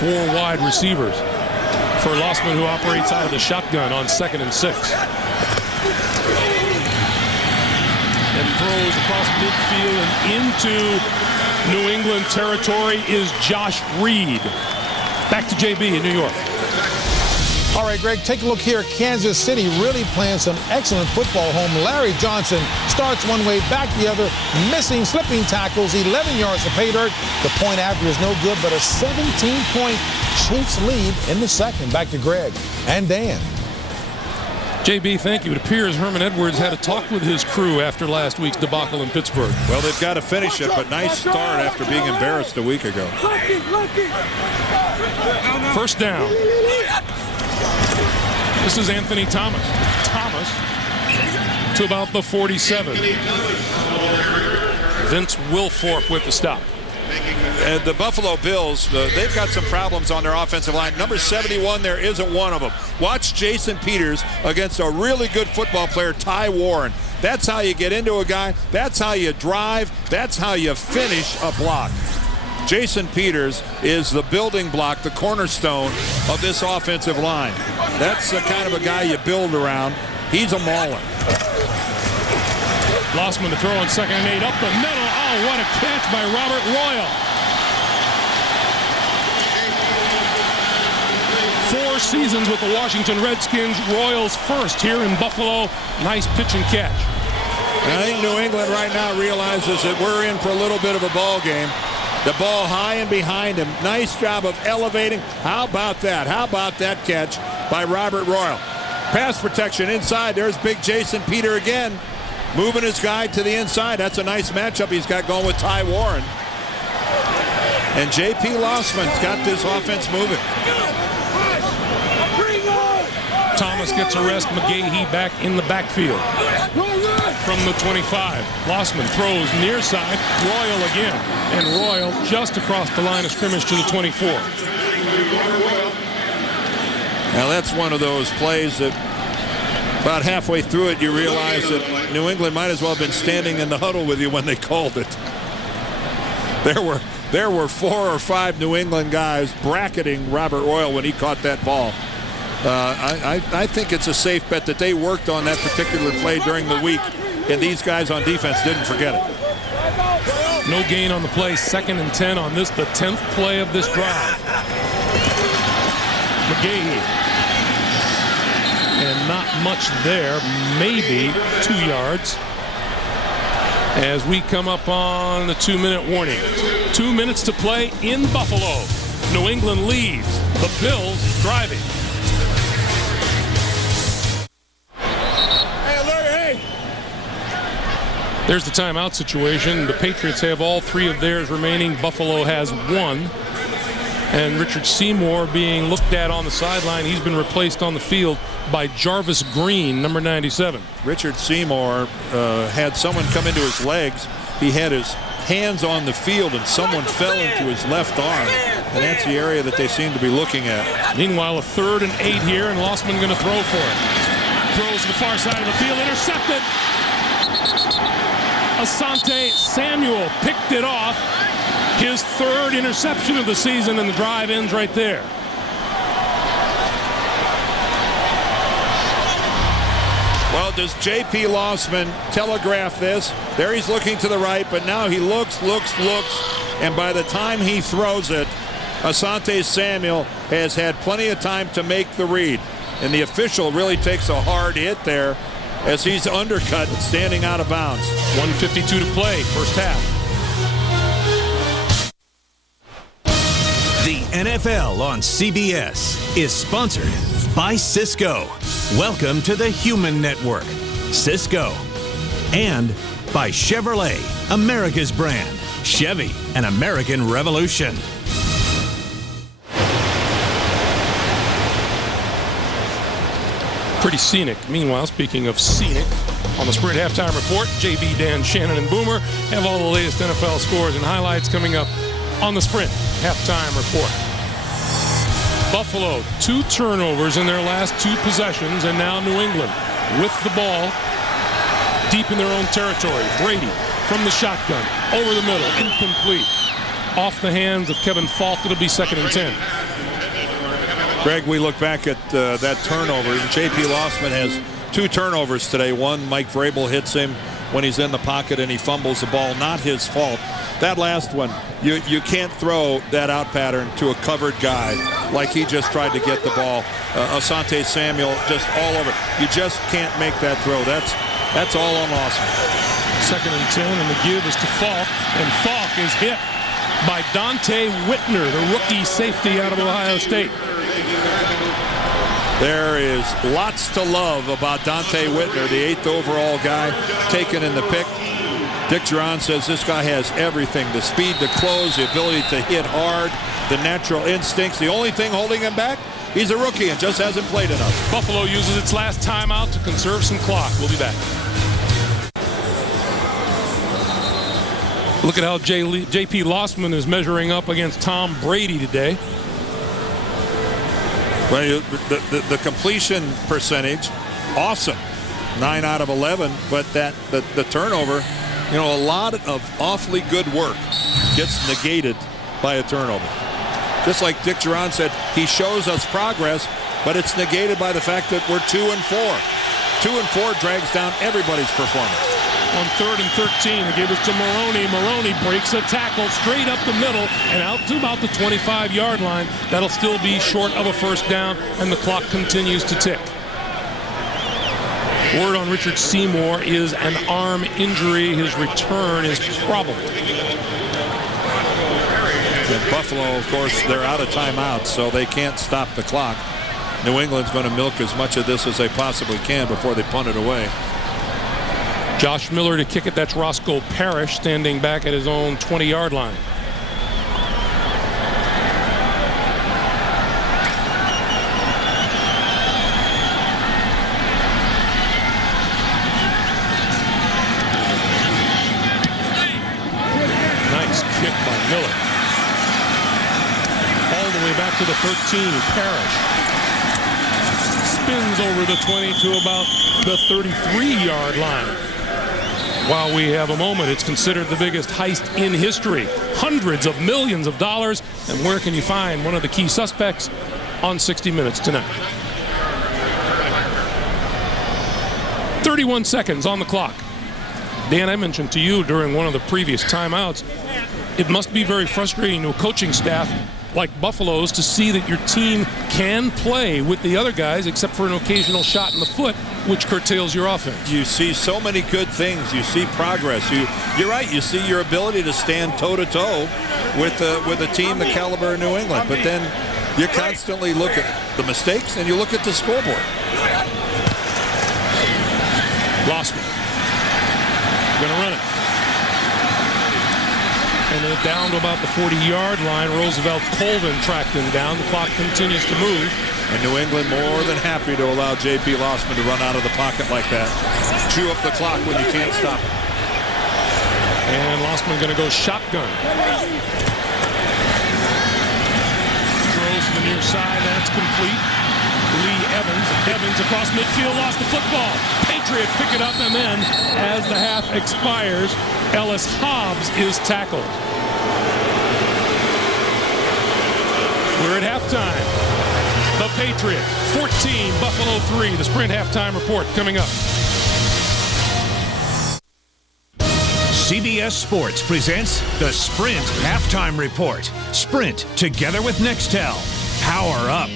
4 wide receivers for Lossman, who operates out of the shotgun on 2nd and 6. And throws across midfield and into New England territory is Josh Reed. Back to JB in New York. All right, Greg, take a look here. Kansas City really playing some excellent football home. Larry Johnson starts one way, back the other, missing, slipping tackles, 11 yards of pay dirt. The point after is no good, but a 17-point Chiefs lead in the second. Back to Greg and Dan. JB, thank you. It appears Herman Edwards had a talk with his crew after last week's debacle in Pittsburgh. Well, they've got to finish it, but nice start after being embarrassed a week ago. First down. This is Anthony Thomas. Thomas to about the 47. Vince Wilfork with the stop. And the Buffalo Bills, they've got some problems on their offensive line. Number 71, there isn't one of them. Watch Jason Peters against a really good football player, Ty Warren. That's how you get into a guy. That's how you drive. That's how you finish a block. Jason Peters is the building block, the cornerstone of this offensive line. That's the kind of a guy you build around. He's a mauler. Lossman to throw on 2nd and 8 up the middle. Oh, what a catch by Robert Royal. 4 first seasons with the Washington Redskins. Royals first here in Buffalo. Nice pitch and catch. I think New England right now realizes that we're in for a little bit of a ball game. The ball high and behind him. Nice job of elevating. How about that? How about that catch by Robert Royal? Pass protection inside. There's big Jason Peter again. Moving his guy to the inside. That's a nice matchup he's got going with Ty Warren. And J.P. Lossman's got this offense moving. Thomas gets a rest. McGahee back in the backfield. From the 25. Lossman throws near side. Royal again. And Royal just across the line of scrimmage to the 24. Now that's one of those plays that about halfway through it you realize that New England might as well have been standing in the huddle with you when they called it. There were 4 or 5 New England guys bracketing Robert Royal when he caught that ball. I think it's a safe bet that they worked on that particular play during the week, and these guys on defense didn't forget it. No gain on the play. 2nd and 10 on this, the 10th play of this drive. McGahee. And not much there, maybe 2 yards. As we come up on the 2-minute warning. 2 minutes to play in Buffalo. New England leads. The Bills driving. There's the timeout situation. The Patriots have all 3 of theirs remaining. Buffalo has 1. And Richard Seymour being looked at on the sideline. He's been replaced on the field by Jarvis Green, number 97. Richard Seymour had someone come into his legs. He had his hands on the field and someone fell into his left arm. And that's the area that they seem to be looking at. Meanwhile, a 3rd and 8 here, and Lossman going to throw for it. Throws to the far side of the field, intercepted. Asante Samuel picked it off. His 3rd interception of the season, and the drive ends right there. Well, does J.P. Lossman telegraph this? There he's looking to the right, but now he looks, and by the time he throws it, Asante Samuel has had plenty of time to make the read. And the official really takes a hard hit there as he's undercut and standing out of bounds. 1:52 to play, first half. The NFL on CBS is sponsored by Cisco. Welcome to the Human Network. Cisco. And by Chevrolet, America's brand. Chevy, an American revolution. Pretty scenic. Meanwhile, speaking of scenic, on the Sprint Halftime Report, JB, Dan, Shannon, and Boomer have all the latest NFL scores and highlights coming up on the Sprint Halftime Report. Buffalo, 2 turnovers in their last 2 possessions, and now New England with the ball deep in their own territory. Brady from the shotgun, over the middle, incomplete. Off the hands of Kevin Falk, it'll be 2nd and 10. Greg, we look back at that turnover. J.P. Lossman has 2 turnovers today. One, Mike Vrabel hits him when he's in the pocket and he fumbles the ball. Not his fault. That last one, you can't throw that out pattern to a covered guy like he just tried to get the ball. Asante Samuel just all over. You just can't make that throw. That's all on Lossman. 2nd and 10, and the give is to Falk, and Falk is hit by Dante Whitner, the rookie safety out of Ohio State. There is lots to love about Dante Whitner, the 8th overall guy taken in the pick. Dick Duran says this guy has everything: the speed to close, the ability to hit hard, the natural instincts. The only thing holding him back, he's a rookie and just hasn't played enough. Buffalo uses its last timeout to conserve some clock. We'll be back. Look at how J.P. Lossman is measuring up against Tom Brady today. Well, the completion percentage, awesome, 9 out of 11. But the turnover, a lot of awfully good work gets negated by a turnover. Just like Dick Duran said, he shows us progress, but it's negated by the fact that we're 2 and 4. 2 and 4 drags down everybody's performance. on 3rd and 13. They give it to Maroney. Maroney breaks a tackle straight up the middle and out to about the 25-yard line. That'll still be short of a first down, and the clock continues to tick. Word on Richard Seymour is an arm injury. His return is probable. In Buffalo, of course, they're out of timeouts, so they can't stop the clock. New England's going to milk as much of this as they possibly can before they punt it away. Josh Miller to kick it. That's Roscoe Parrish standing back at his own 20-yard line. Nice kick by Miller. All the way back to the 13. Parrish spins over the 20 to about the 33-yard line. While we have a moment, it's considered the biggest heist in history. Hundreds of millions of dollars. And where can you find one of the key suspects? On 60 Minutes tonight. 31 seconds on the clock. Dan, I mentioned to you during one of the previous timeouts, it must be very frustrating to a coaching staff like Buffalo's to see that your team can play with the other guys except for an occasional shot in the foot, which curtails your offense. You see so many good things. You see progress. You're right. You see your ability to stand toe-to-toe with a team the caliber of New England. But then you constantly look at the mistakes and you look at the scoreboard. Lossman. Going to run it. And then down to about the 40-yard line. Roosevelt Colvin tracked him down. The clock continues to move. And New England more than happy to allow J.P. Lossman to run out of the pocket like that. Chew up the clock when you can't stop it. And Lossman going to go shotgun. Throws to the near side. That's complete. Lee Evans. Evans across midfield, lost the football. Patriots pick it up, and then as the half expires, Ellis Hobbs is tackled. We're at halftime. The Patriots 14, Buffalo 3. The Sprint halftime report coming up. CBS Sports presents the Sprint halftime report. Sprint together with Nextel. Power up.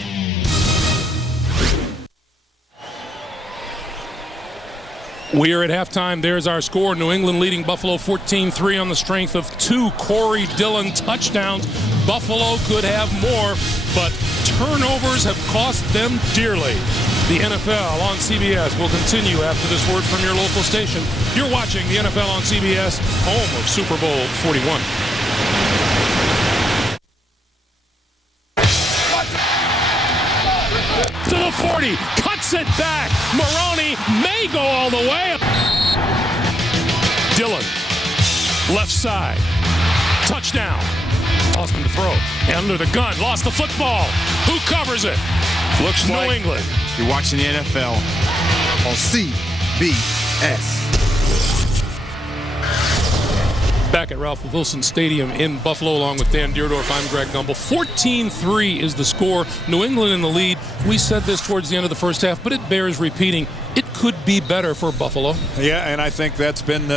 We are at halftime. There's our score. New England leading Buffalo 14-3 on the strength of 2 Corey Dillon touchdowns. Buffalo could have more, but turnovers have cost them dearly. The NFL on CBS will continue after this word from your local station. You're watching the NFL on CBS, home of Super Bowl 41. To the 40, cuts it back. Maroney may go all the way. Dillon, left side, touchdown. Lost him to throw. Under the gun, lost the football. Who covers it? Looks New like England. You're watching the NFL on CBS. Back at Ralph Wilson Stadium in Buffalo, along with Dan Deerdorf, I'm Greg Gumbel. 14-3 is the score. New England in the lead. We said this towards the end of the first half, but it bears repeating. It could be better for Buffalo. Yeah, and I think that's been,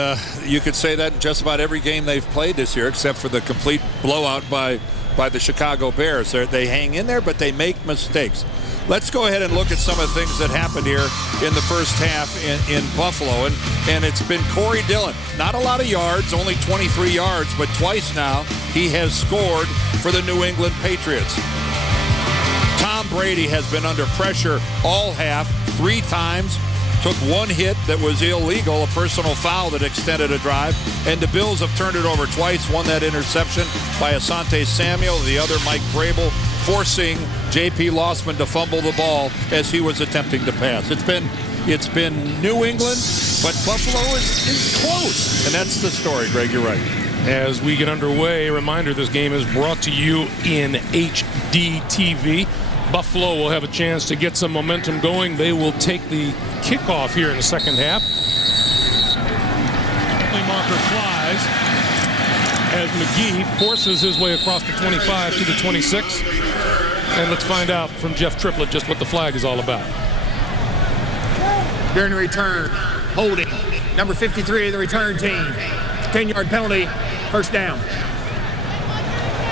you could say that in just about every game they've played this year, except for the complete blowout by the Chicago Bears. They hang in there, but they make mistakes. Let's go ahead and look at some of the things that happened here in the first half in Buffalo. And it's been Corey Dillon. Not a lot of yards, only 23 yards, but twice now he has scored for the New England Patriots. Tom Brady has been under pressure all half, 3 times. Took 1 hit that was illegal, a personal foul that extended a drive. And the Bills have turned it over twice. One, that interception by Asante Samuel. The other, Mike Vrabel, forcing J.P. Lossman to fumble the ball as he was attempting to pass. It's been New England, but Buffalo is close. And that's the story, Greg. You're right. As we get underway, a reminder, this game is brought to you in HD TV. Buffalo will have a chance to get some momentum going. They will take the kickoff here in the second half. Marker flies as McGee forces his way across the 25 to the 26. And let's find out from Jeff Triplett just what the flag is all about. During the return, holding number 53 of the return team. 10-yard penalty, first down.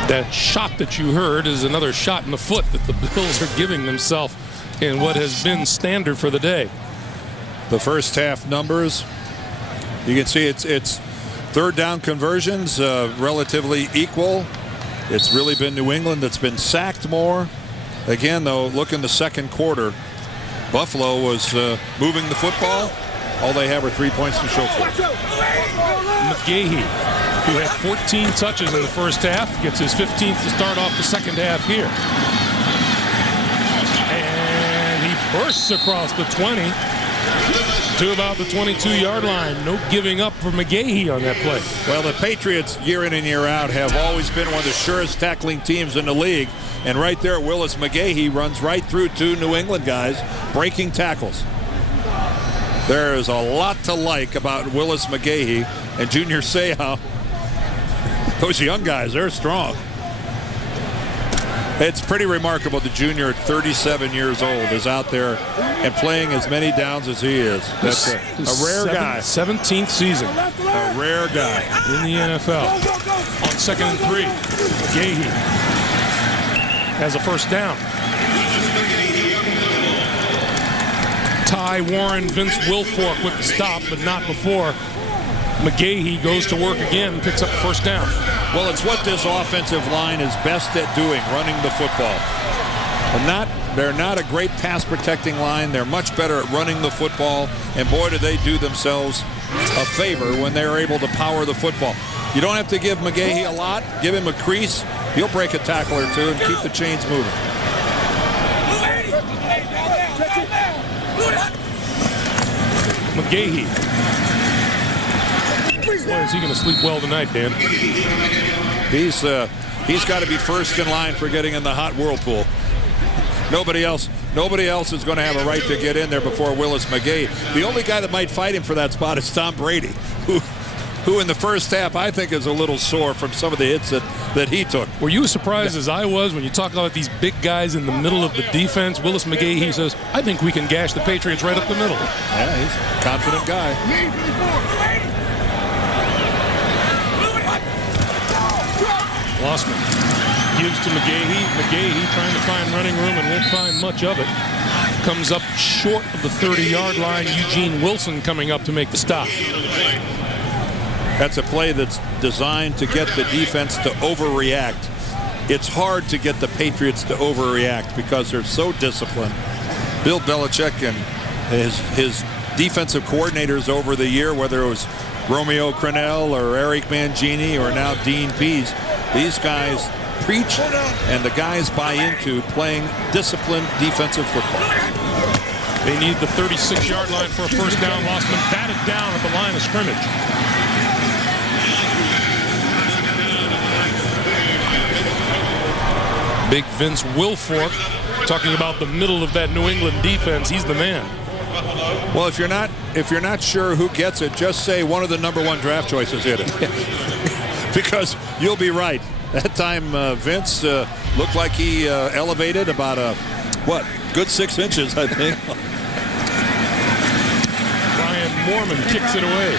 That shot that you heard is another shot in the foot that the Bills are giving themselves in what has been standard for the day. The first half numbers, you can see it's third down conversions relatively equal. It's really been New England that's been sacked more. Again, though, look in the second quarter. Buffalo was moving the football. All they have are 3 points to show for it. McGahee, who had 14 touches in the first half, gets his 15th to start off the second half here. And he bursts across the 20 to about the 22-yard line. No giving up for McGahee on that play. Well, the Patriots, year in and year out, have always been one of the surest tackling teams in the league. And right there, Willis McGahee runs right through two New England guys, breaking tackles. There is a lot to like about Willis McGahee and Junior Seau. Those young guys, they're strong. It's pretty remarkable the junior at 37 years old is out there and playing as many downs as he is. That's a rare guy. 17th season. A rare guy. In the NFL. On 2nd and 3, McGahee has a first down. Ty Warren, Vince Wilfork with the stop, but not before McGahee goes to work again and picks up the first down. Well, it's what this offensive line is best at doing, running the football. They're not a great pass protecting line. They're much better at running the football. And boy, do they do themselves a favor when they're able to power the football. You don't have to give McGahee a lot. Give him a crease. He'll break a tackle or two and keep the chains moving. McGahee. Boy, is he going to sleep well tonight, Dan? He's got to be first in line for getting in the hot whirlpool. Nobody else is going to have a right to get in there before Willis McGahee. The only guy that might fight him for that spot is Tom Brady, who in the first half I think is a little sore from some of the hits that he took. Were you as surprised as I was when you talk about these big guys in the middle of the defense? Willis McGahee says, I think we can gash the Patriots right up the middle. Yeah, he's a confident guy. Lossman gives to McGahee. McGahee trying to find running room and won't find much of it. Comes up short of the 30-yard line. Eugene Wilson coming up to make the stop. That's a play that's designed to get the defense to overreact. It's hard to get the Patriots to overreact because they're so disciplined. Bill Belichick and his defensive coordinators over the year, whether it was Romeo Crennel or Eric Mangini or now Dean Pease, these guys preach and the guys buy into playing disciplined defensive football. They need the 36-yard line for a first down. Lossman batted down at the line of scrimmage. Big Vince Wilfork talking about the middle of that New England defense. He's the man. Well, if you're not sure who gets it, just say one of the #1 draft choices hit it. Because you'll be right. That time Vince looked like he elevated about good 6 inches, I think. Brian Moorman kicks it away.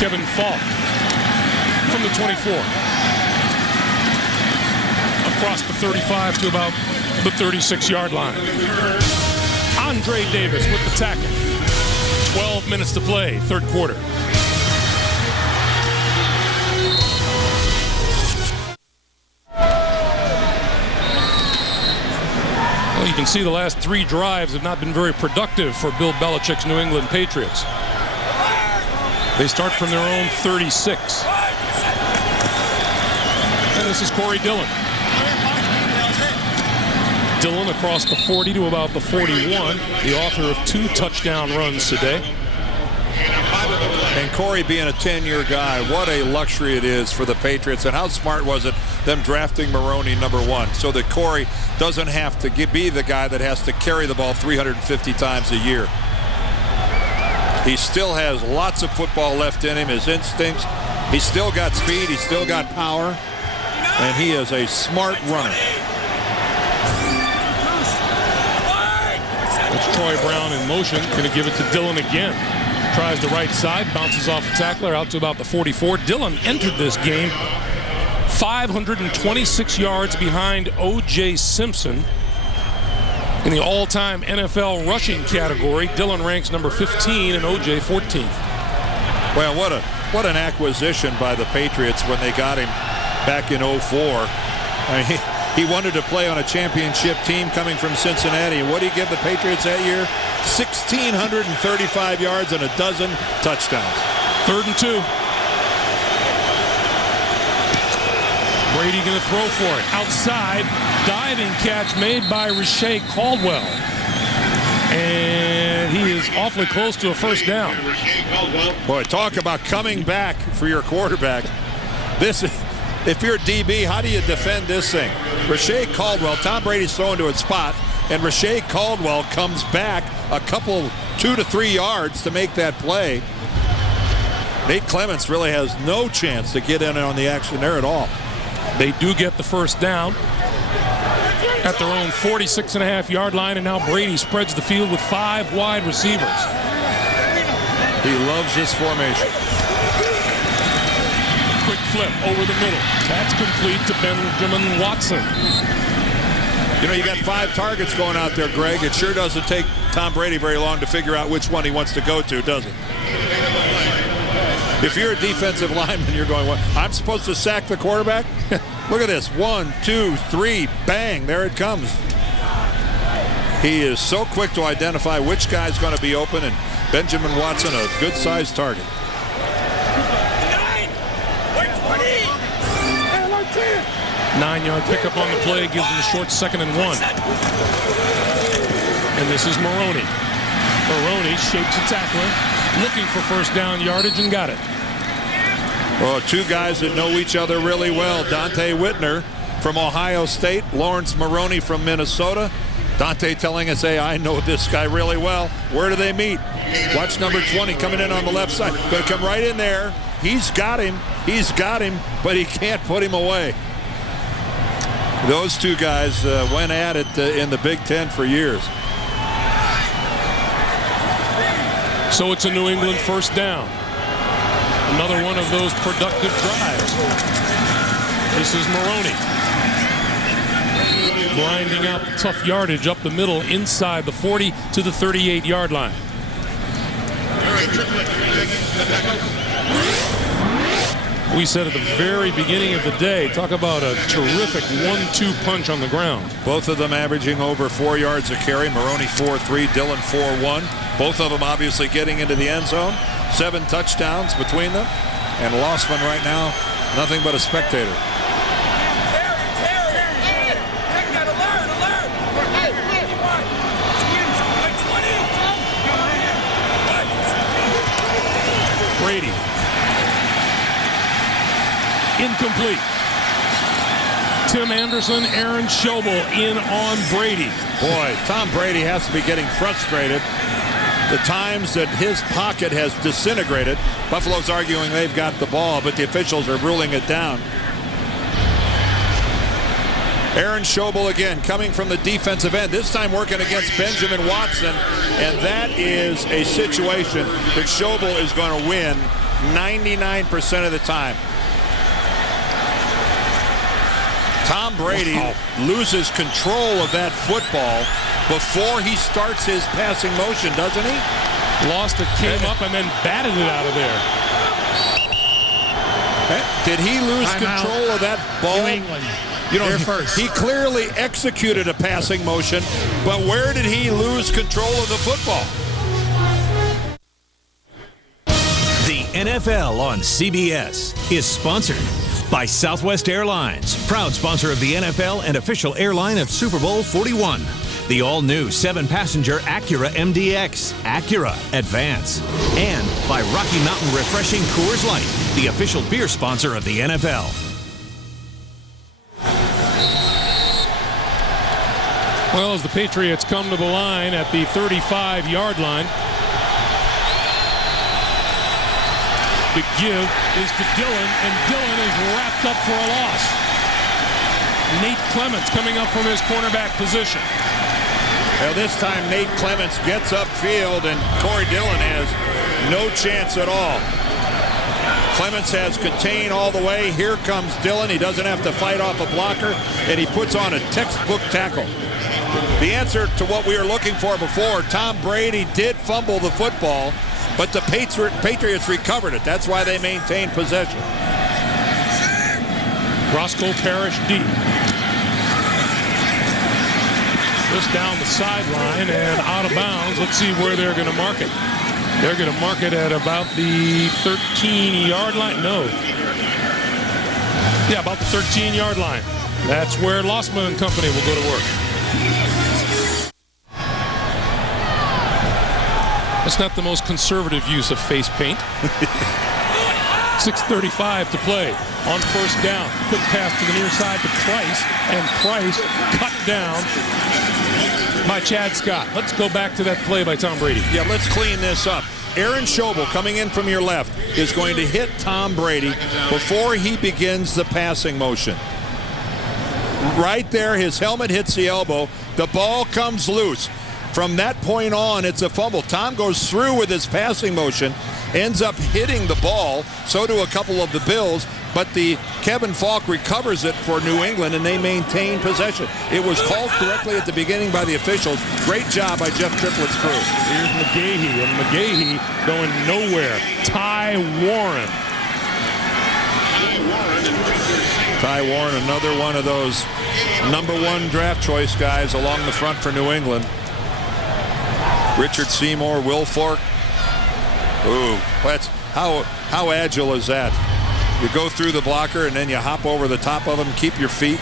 Kevin Falk from the 24. Across the 35 to about the 36-yard line. Andre Davis with the tackle. 12 minutes to play, third quarter. Well, you can see the last 3 drives have not been very productive for Bill Belichick's New England Patriots. They start from their own 36. And this is Corey Dillon. Dillon across the 40 to about the 41, the author of 2 touchdown runs today. And Corey being a 10-year guy, what a luxury it is for the Patriots. And how smart was it, them drafting Maroney #1, so that Corey doesn't have to be the guy that has to carry the ball 350 times a year. He still has lots of football left in him, his instincts. He's still got speed, he's still got power, and he is a smart runner. It's Troy Brown in motion, going to give it to Dillon again. Tries the right side, bounces off the tackler out to about the 44. Dillon entered this game 526 yards behind O.J. Simpson. In the all-time NFL rushing category, Dillon ranks number 15 and O.J. 14th. Well, what an acquisition by the Patriots when they got him back in 04. I mean, he wanted to play on a championship team coming from Cincinnati. What did he give the Patriots that year? 1,635 yards and a dozen touchdowns. 3rd and 2. Brady going to throw for it. Outside, diving catch made by Rashay Caldwell. And he is awfully close to a first down. Boy, talk about coming back for your quarterback. If you're a DB, how do you defend this thing? Rashay Caldwell, Tom Brady's throwing to a spot, and Rashay Caldwell comes back a couple, 2 to 3 yards to make that play. Nate Clements really has no chance to get in on the action there at all. They do get the first down at their own 46.5-yard line, and now Brady spreads the field with 5 wide receivers. He loves this formation. Quick flip over the middle. That's complete to Benjamin Watson. You know, you got 5 targets going out there, Greg. It sure doesn't take Tom Brady very long to figure out which one he wants to go to, does it? If you're a defensive lineman, you're going, what? I'm supposed to sack the quarterback? Look at this. 1, 2, 3, bang, there it comes. He is so quick to identify which guy's going to be open, and Benjamin Watson, a good-sized target. 9-yard pickup on the play, gives him a short 2nd and 1. And this is Maroney. Maroney shapes a tackler, looking for first down yardage, and got it. Well, 2 guys that know each other really well. Dante Whitner from Ohio State, Lawrence Maroney from Minnesota. Dante telling us, hey, I know this guy really well. Where do they meet? Watch number 20 coming in on the left side. Going to come right in there. He's got him, but he can't put him away. Those 2 guys went at it in the Big Ten for years. So it's a New England first down. Another one of those productive drives. This is Maroney. Grinding out tough yardage up the middle inside the 40 to the 38-yard line. We said at the very beginning of the day, talk about a terrific 1-2 punch on the ground. Both of them averaging over 4 yards a carry. Maroney 4.3, Dillon 4.1. Both of them obviously getting into the end zone. 7 touchdowns between them. And Lossman right now, nothing but a spectator. Brady. Incomplete. Tim Anderson, Aaron Schobel in on Brady. Boy, Tom Brady has to be getting frustrated. The times that his pocket has disintegrated. Buffalo's arguing they've got the ball, but the officials are ruling it down. Aaron Schobel again coming from the defensive end, this time working against Benjamin Watson, and that is a situation that Schobel is going to win 99% of the time. Tom Brady loses control of that football before he starts his passing motion, doesn't he? Lost it, came up, and then batted it out of there. Did he lose control of that ball? New England. You know, he clearly executed a passing motion, but where did he lose control of the football? The NFL on CBS is sponsored by Southwest Airlines, proud sponsor of the NFL and official airline of Super Bowl 41. The all-new 7-passenger Acura MDX, Acura Advance. And by Rocky Mountain Refreshing Coors Light, the official beer sponsor of the NFL. Well, as the Patriots come to the line at the 35-yard line, the give is to Dillon, and Dillon is wrapped up for a loss. Nate Clements coming up from his cornerback position. Well, this time Nate Clements gets upfield, and Corey Dillon has no chance at all. Clements has contained all the way. Here comes Dillon. He doesn't have to fight off a blocker, and he puts on a textbook tackle. The answer to what we were looking for before, Tom Brady did fumble the football, but the Patriots recovered it. That's why they maintained possession. Roscoe Parrish deep. Just down the sideline and out of bounds. Let's see where they're going to mark it. They're going to mark it at about the 13-yard line. No. Yeah, about the 13-yard line. That's where Lossman and company will go to work. That's not the most conservative use of face paint. 6:35 to play on first down. Quick pass to the near side to Price, and Price cut down by Chad Scott. Let's go back to that play by Tom Brady. Yeah, let's clean this up. Aaron Schobel, coming in from your left, is going to hit Tom Brady before he begins the passing motion. Right there, his helmet hits the elbow. The ball comes loose. From that point on, it's a fumble. Tom goes through with his passing motion, ends up hitting the ball. So do a couple of the Bills. But the Kevin Falk recovers it for New England, and they maintain possession. It was called correctly at the beginning by the officials. Great job by Jeff Triplett's crew. Here's McGahee, and McGahee going nowhere. Ty Warren. Ty Warren, another one of those #1 draft choice guys along the front for New England. Richard Seymour, Will Fork. Ooh, that's how agile is that? You go through the blocker and then you hop over the top of them, keep your feet.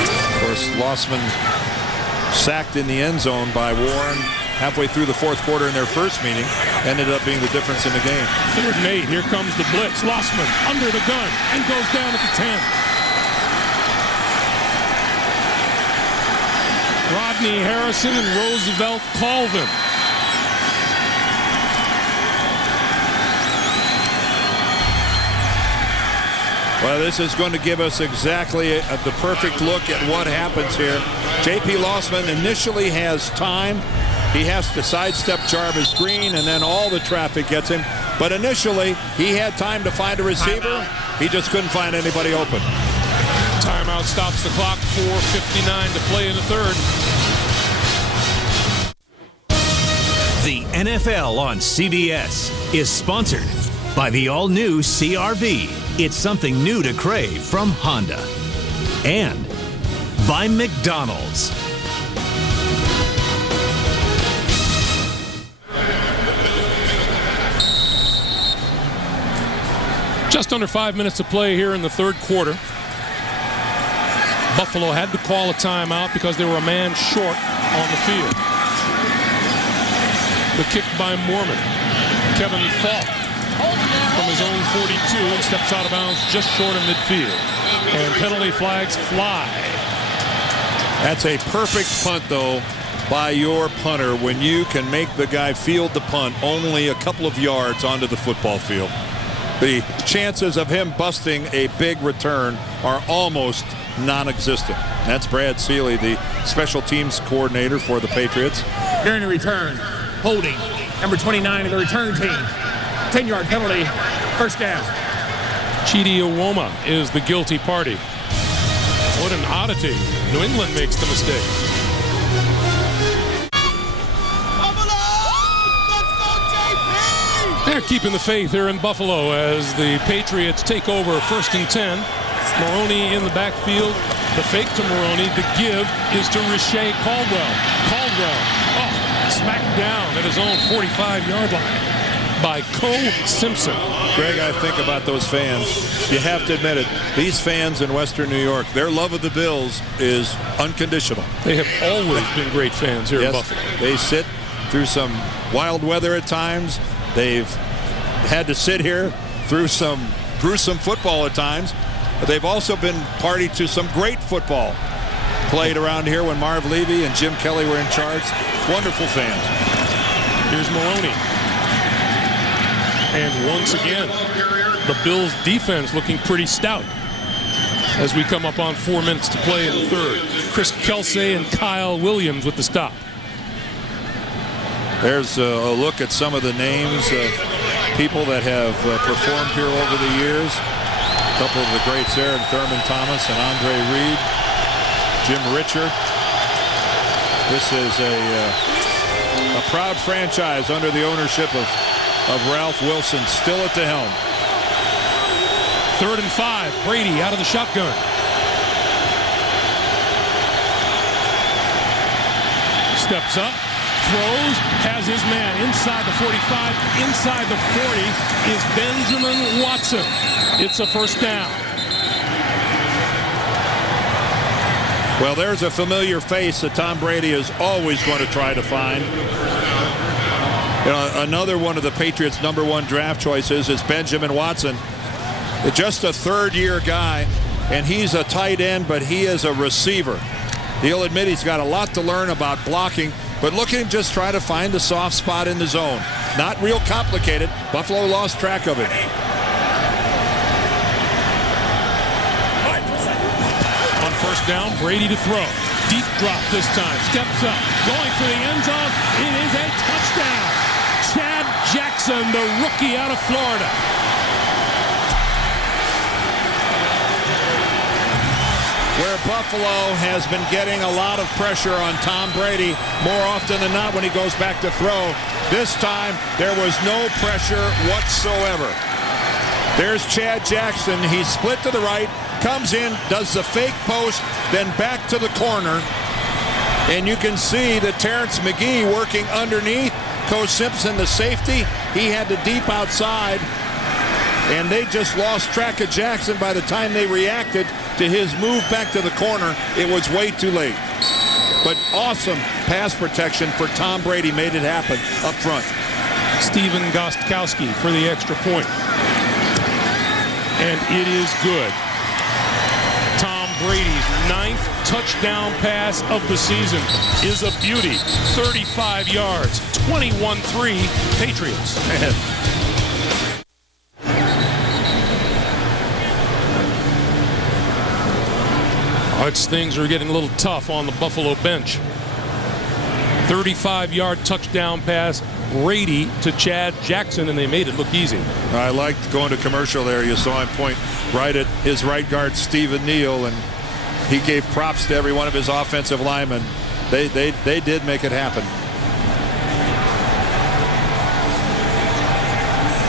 Of course, Lossman sacked in the end zone by Warren halfway through the fourth quarter in their first meeting. Ended up being the difference in the game. 3rd and 8. Here comes the blitz. Lossman under the gun and goes down at the 10. Rodney Harrison and Roosevelt Colvin. Well, this is going to give us exactly the perfect look at what happens here. J.P. Lossman initially has time. He has to sidestep Jarvis Green, and then all the traffic gets him. But initially, he had time to find a receiver. He just couldn't find anybody open. Timeout stops the clock. 4:59 to play in the third. The NFL on CBS is sponsored by the all-new CR-V. It's something new to crave from Honda. And by McDonald's. Just under 5 minutes to play here in the third quarter. Buffalo had to call a timeout because they were a man short on the field. The kick by Mormon. Kevin Falk from his own 42 and steps out of bounds just short of midfield. And penalty flags fly. That's a perfect punt, though, by your punter when you can make the guy field the punt only a couple of yards onto the football field. The chances of him busting a big return are almost non-existent. That's Brad Seeley, the special teams coordinator for the Patriots. During the return, holding number 29 of the return team. 10-yard penalty, first down. Chidi Iwoma is the guilty party. What an oddity. New England makes the mistake. They're keeping the faith here in Buffalo as the Patriots take over 1st and 10. Maroney in the backfield. The fake to Maroney. The give is to Riche Caldwell. Caldwell, smacked down at his own 45-yard line by Cole Simpson. Greg, I think about those fans. You have to admit it. These fans in Western New York, their love of the Bills is unconditional. They have always been great fans here in Buffalo. They sit through some wild weather at times. They've had to sit here through some gruesome football at times. But they've also been party to some great football played around here when Marv Levy and Jim Kelly were in charge. Wonderful fans. Here's Maroney. And once again, the Bills defense looking pretty stout. as we come up on 4 minutes to play in the third. Chris Kelsay and Kyle Williams with the stop. There's a look at some of the names of people that have performed here over the years. A couple of the greats there, Thurman Thomas and Andre Reed, Jim Richard. This is a proud franchise under the ownership of Ralph Wilson, still at the helm. 3rd and 5. Brady out of the shotgun. Steps up, throws, has his man inside the 45, inside the 40 is Benjamin Watson. It's a first down. Well, there's a familiar face that Tom Brady is always going to try to find. You know, another one of the Patriots' #1 draft choices is Benjamin Watson. Just a third-year guy, and he's a tight end, but he is a receiver. He'll admit he's got a lot to learn about blocking, but look at him just try to find the soft spot in the zone. Not real complicated. Buffalo lost track of it. On first down, Brady to throw. Deep drop this time. Steps up. Going for the end zone. It is a touchdown. Chad Jackson, the rookie out of Florida. Where Buffalo has been getting a lot of pressure on Tom Brady more often than not when he goes back to throw. This time, there was no pressure whatsoever. There's Chad Jackson. He's split to the right, comes in, does the fake post, then back to the corner. And you can see that Terrence McGee working underneath. Coach Simpson, the safety, he had the deep outside. And they just lost track of Jackson by the time they reacted to his move back to the corner. It was way too late. But awesome pass protection for Tom Brady made it happen up front. Stephen Gostkowski for the extra point. And it is good. Tom Brady's 9th touchdown pass of the season is a beauty. 35 yards, 21-3 Patriots. Things are getting a little tough on the Buffalo bench. 35-yard touchdown pass, Brady to Chad Jackson, and they made it look easy. I liked going to commercial there. You saw him point right at his right guard, Stephen Neal, and he gave props to every one of his offensive linemen. They did make it happen.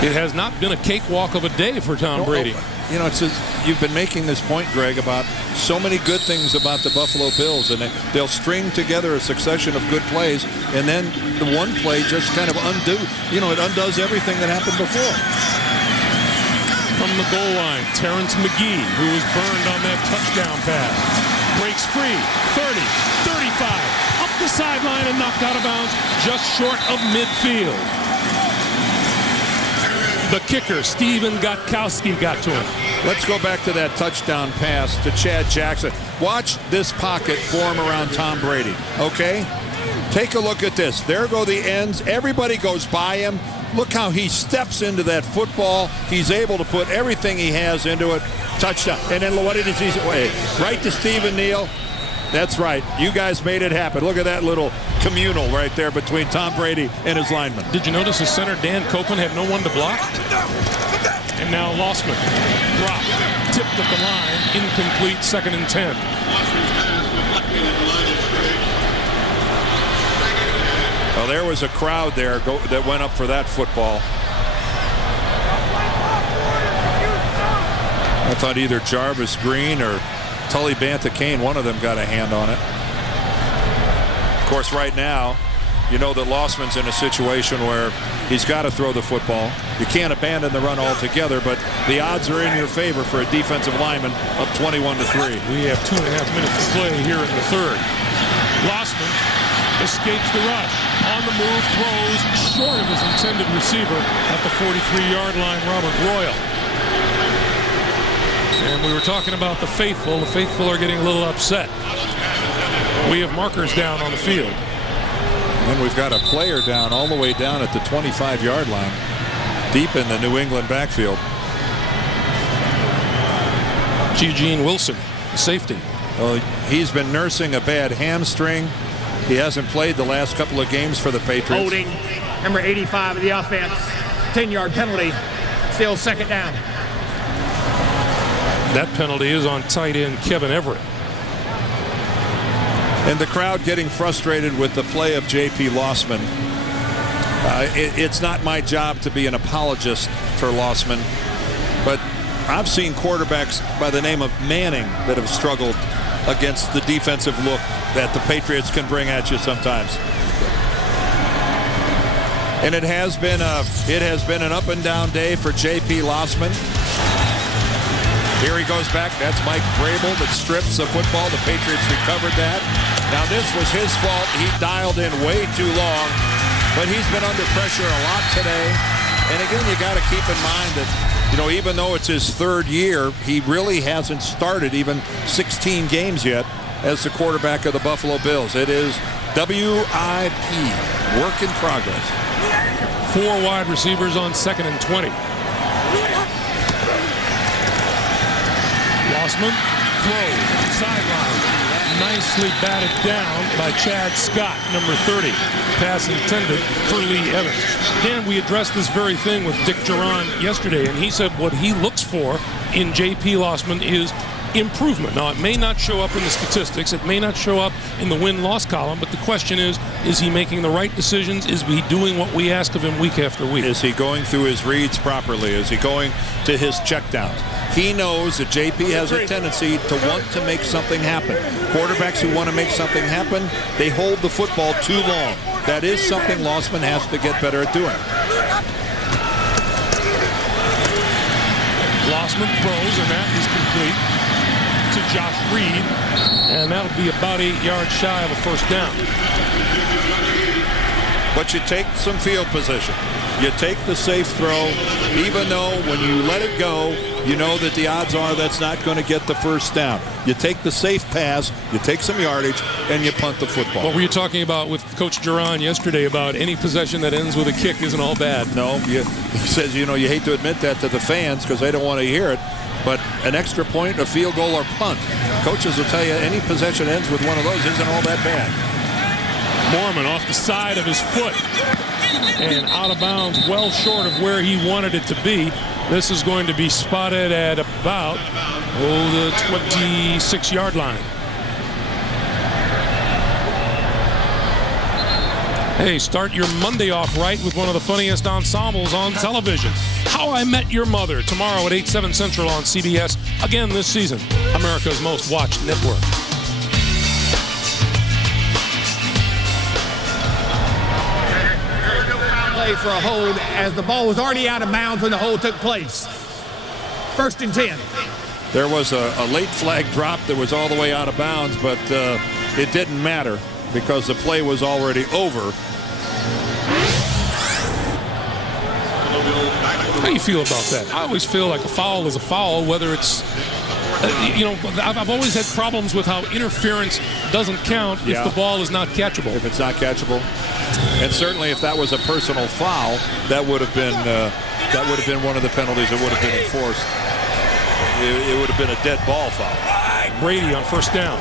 It has not been a cakewalk of a day for Tom Brady. You know, you've been making this point, Greg, about so many good things about the Buffalo Bills, and they'll string together a succession of good plays, and then the one play just kind of it undoes everything that happened before. From the goal line, Terrence McGee, who was burned on that touchdown pass, breaks free, 30, 35, up the sideline and knocked out of bounds, just short of midfield. The kicker, Stephen Gostkowski, got to him. Let's go back to that touchdown pass to Chad Jackson. Watch this pocket form around Tom Brady, okay? Take a look at this. There go the ends. Everybody goes by him. Look how he steps into that football. He's able to put everything he has into it. Touchdown. And then what did he say? Right to Stephen Neal. That's right. You guys made it happen. Look at that little communal right there between Tom Brady and his lineman. Did you notice his center, Dan Copeland, had no one to block? And now Lossman. Drop. Tipped at the line. Incomplete. 2nd and 10. Well, there was a crowd there that went up for that football. I thought either Jarvis Green or Tully Banta Kane, one of them got a hand on it. Of course, right now, you know that Lossman's in a situation where he's got to throw the football. You can't abandon the run altogether, but the odds are in your favor for a defensive lineman up 21-3. We have 2.5 minutes to play here in the third. Lossman escapes the rush. On the move, throws short of his intended receiver at the 43-yard line, Robert Royal. And we were talking about the faithful. The faithful are getting a little upset. We have markers down on the field. And we've got a player down all the way down at the 25-yard line, deep in the New England backfield. Eugene Wilson, the safety. Well, he's been nursing a bad hamstring. He hasn't played the last couple of games for the Patriots. Holding, number 85 of the offense. 10-yard penalty. Still second down. That penalty is on tight end Kevin Everett. And the crowd getting frustrated with the play of J.P. Lossman. It's not my job to be an apologist for Lossman, but I've seen quarterbacks by the name of Manning that have struggled against the defensive look that the Patriots can bring at you sometimes. And it has been an up and down day for J.P. Lossman. Here he goes back. That's Mike Vrabel that strips the football. The Patriots recovered that. Now this was his fault. He dialed in way too long, but he's been under pressure a lot today. And again, you got to keep in mind that, you know, even though it's his third year, he really hasn't started even 16 games yet as the quarterback of the Buffalo Bills. It is WIP, work in progress. 4 wide receivers on 2nd and 20. Lossman throws sideline. Nicely batted down by Chad Scott, number 30. Pass intended for Lee Evans. Dan, we addressed this very thing with Dick Duran yesterday, and he said what he looks for in J.P. Lossman is improvement. Now, it may not show up in the statistics. It may not show up in the win-loss column, but the question is he making the right decisions? Is he doing what we ask of him week after week? Is he going through his reads properly? Is he going to his checkdowns? He knows that JP has a tendency to want to make something happen. Quarterbacks who want to make something happen, they hold the football too long. That is something Lossman has to get better at doing. Lossman throws, and that is complete to Josh Reed, and that'll be about 8 yards shy of a first down. But you take some field position. You take the safe throw, even though when you let it go, you know that the odds are that's not going to get the first down. You take the safe pass, you take some yardage, and you punt the football. What were you talking about with Coach Duran yesterday about any possession that ends with a kick isn't all bad? No, he says, you know, you hate to admit that to the fans because they don't want to hear it, but an extra point, a field goal, or punt. Coaches will tell you any possession ends with one of those isn't all that bad. Mormon off the side of his foot and out of bounds, well short of where he wanted it to be. This is going to be spotted at about the 26-yard line. Hey, start your Monday off right with one of the funniest ensembles on television. How I Met Your Mother, tomorrow at 8, 7 Central on CBS. Again this season, America's most watched network. For a hold as the ball was already out of bounds when the hold took place. 1st and 10. There was a late flag drop that was all the way out of bounds, but it didn't matter because the play was already over. How do you feel about that? I always feel like a foul is a foul, whether it's I've always had problems with how interference doesn't count if the ball is not catchable. If it's not catchable. And certainly if that was a personal foul, that would have been one of the penalties that would have been enforced. It would have been a dead ball foul. Brady on first down.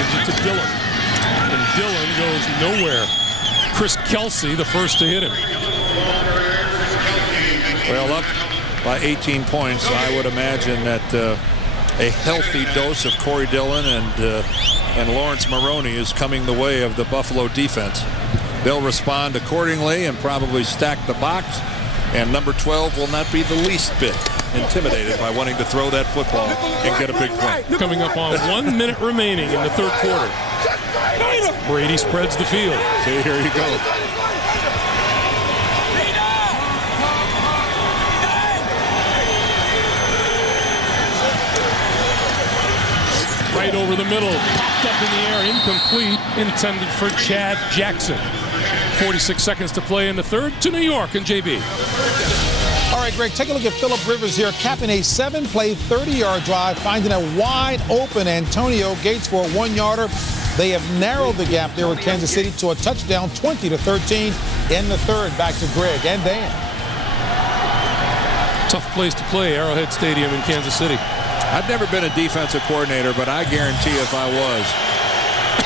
Gives it to Dillon. And Dillon goes nowhere. Chris Kelsey, the first to hit him. Well, up by 18 points, I would imagine that a healthy dose of Corey Dillon and Lawrence Maroney is coming the way of the Buffalo defense. They'll respond accordingly and probably stack the box, and number 12 will not be the least bit intimidated by wanting to throw that football and get a big play. Coming up on 1 minute remaining in the third quarter. Brady spreads the field. See, here you go. Right over the middle, popped up in the air, incomplete, intended for Chad Jackson. 46 seconds to play in the third to New York and JB. All right, Greg, take a look at Phillip Rivers here, capping a 7-play, 30-yard drive, finding a wide-open Antonio Gates for a 1-yarder. They have narrowed the gap there with Kansas City to a touchdown, 20-13 in the third. Back to Greg and Dan. Tough place to play, Arrowhead Stadium in Kansas City. I've never been a defensive coordinator, but I guarantee if I was,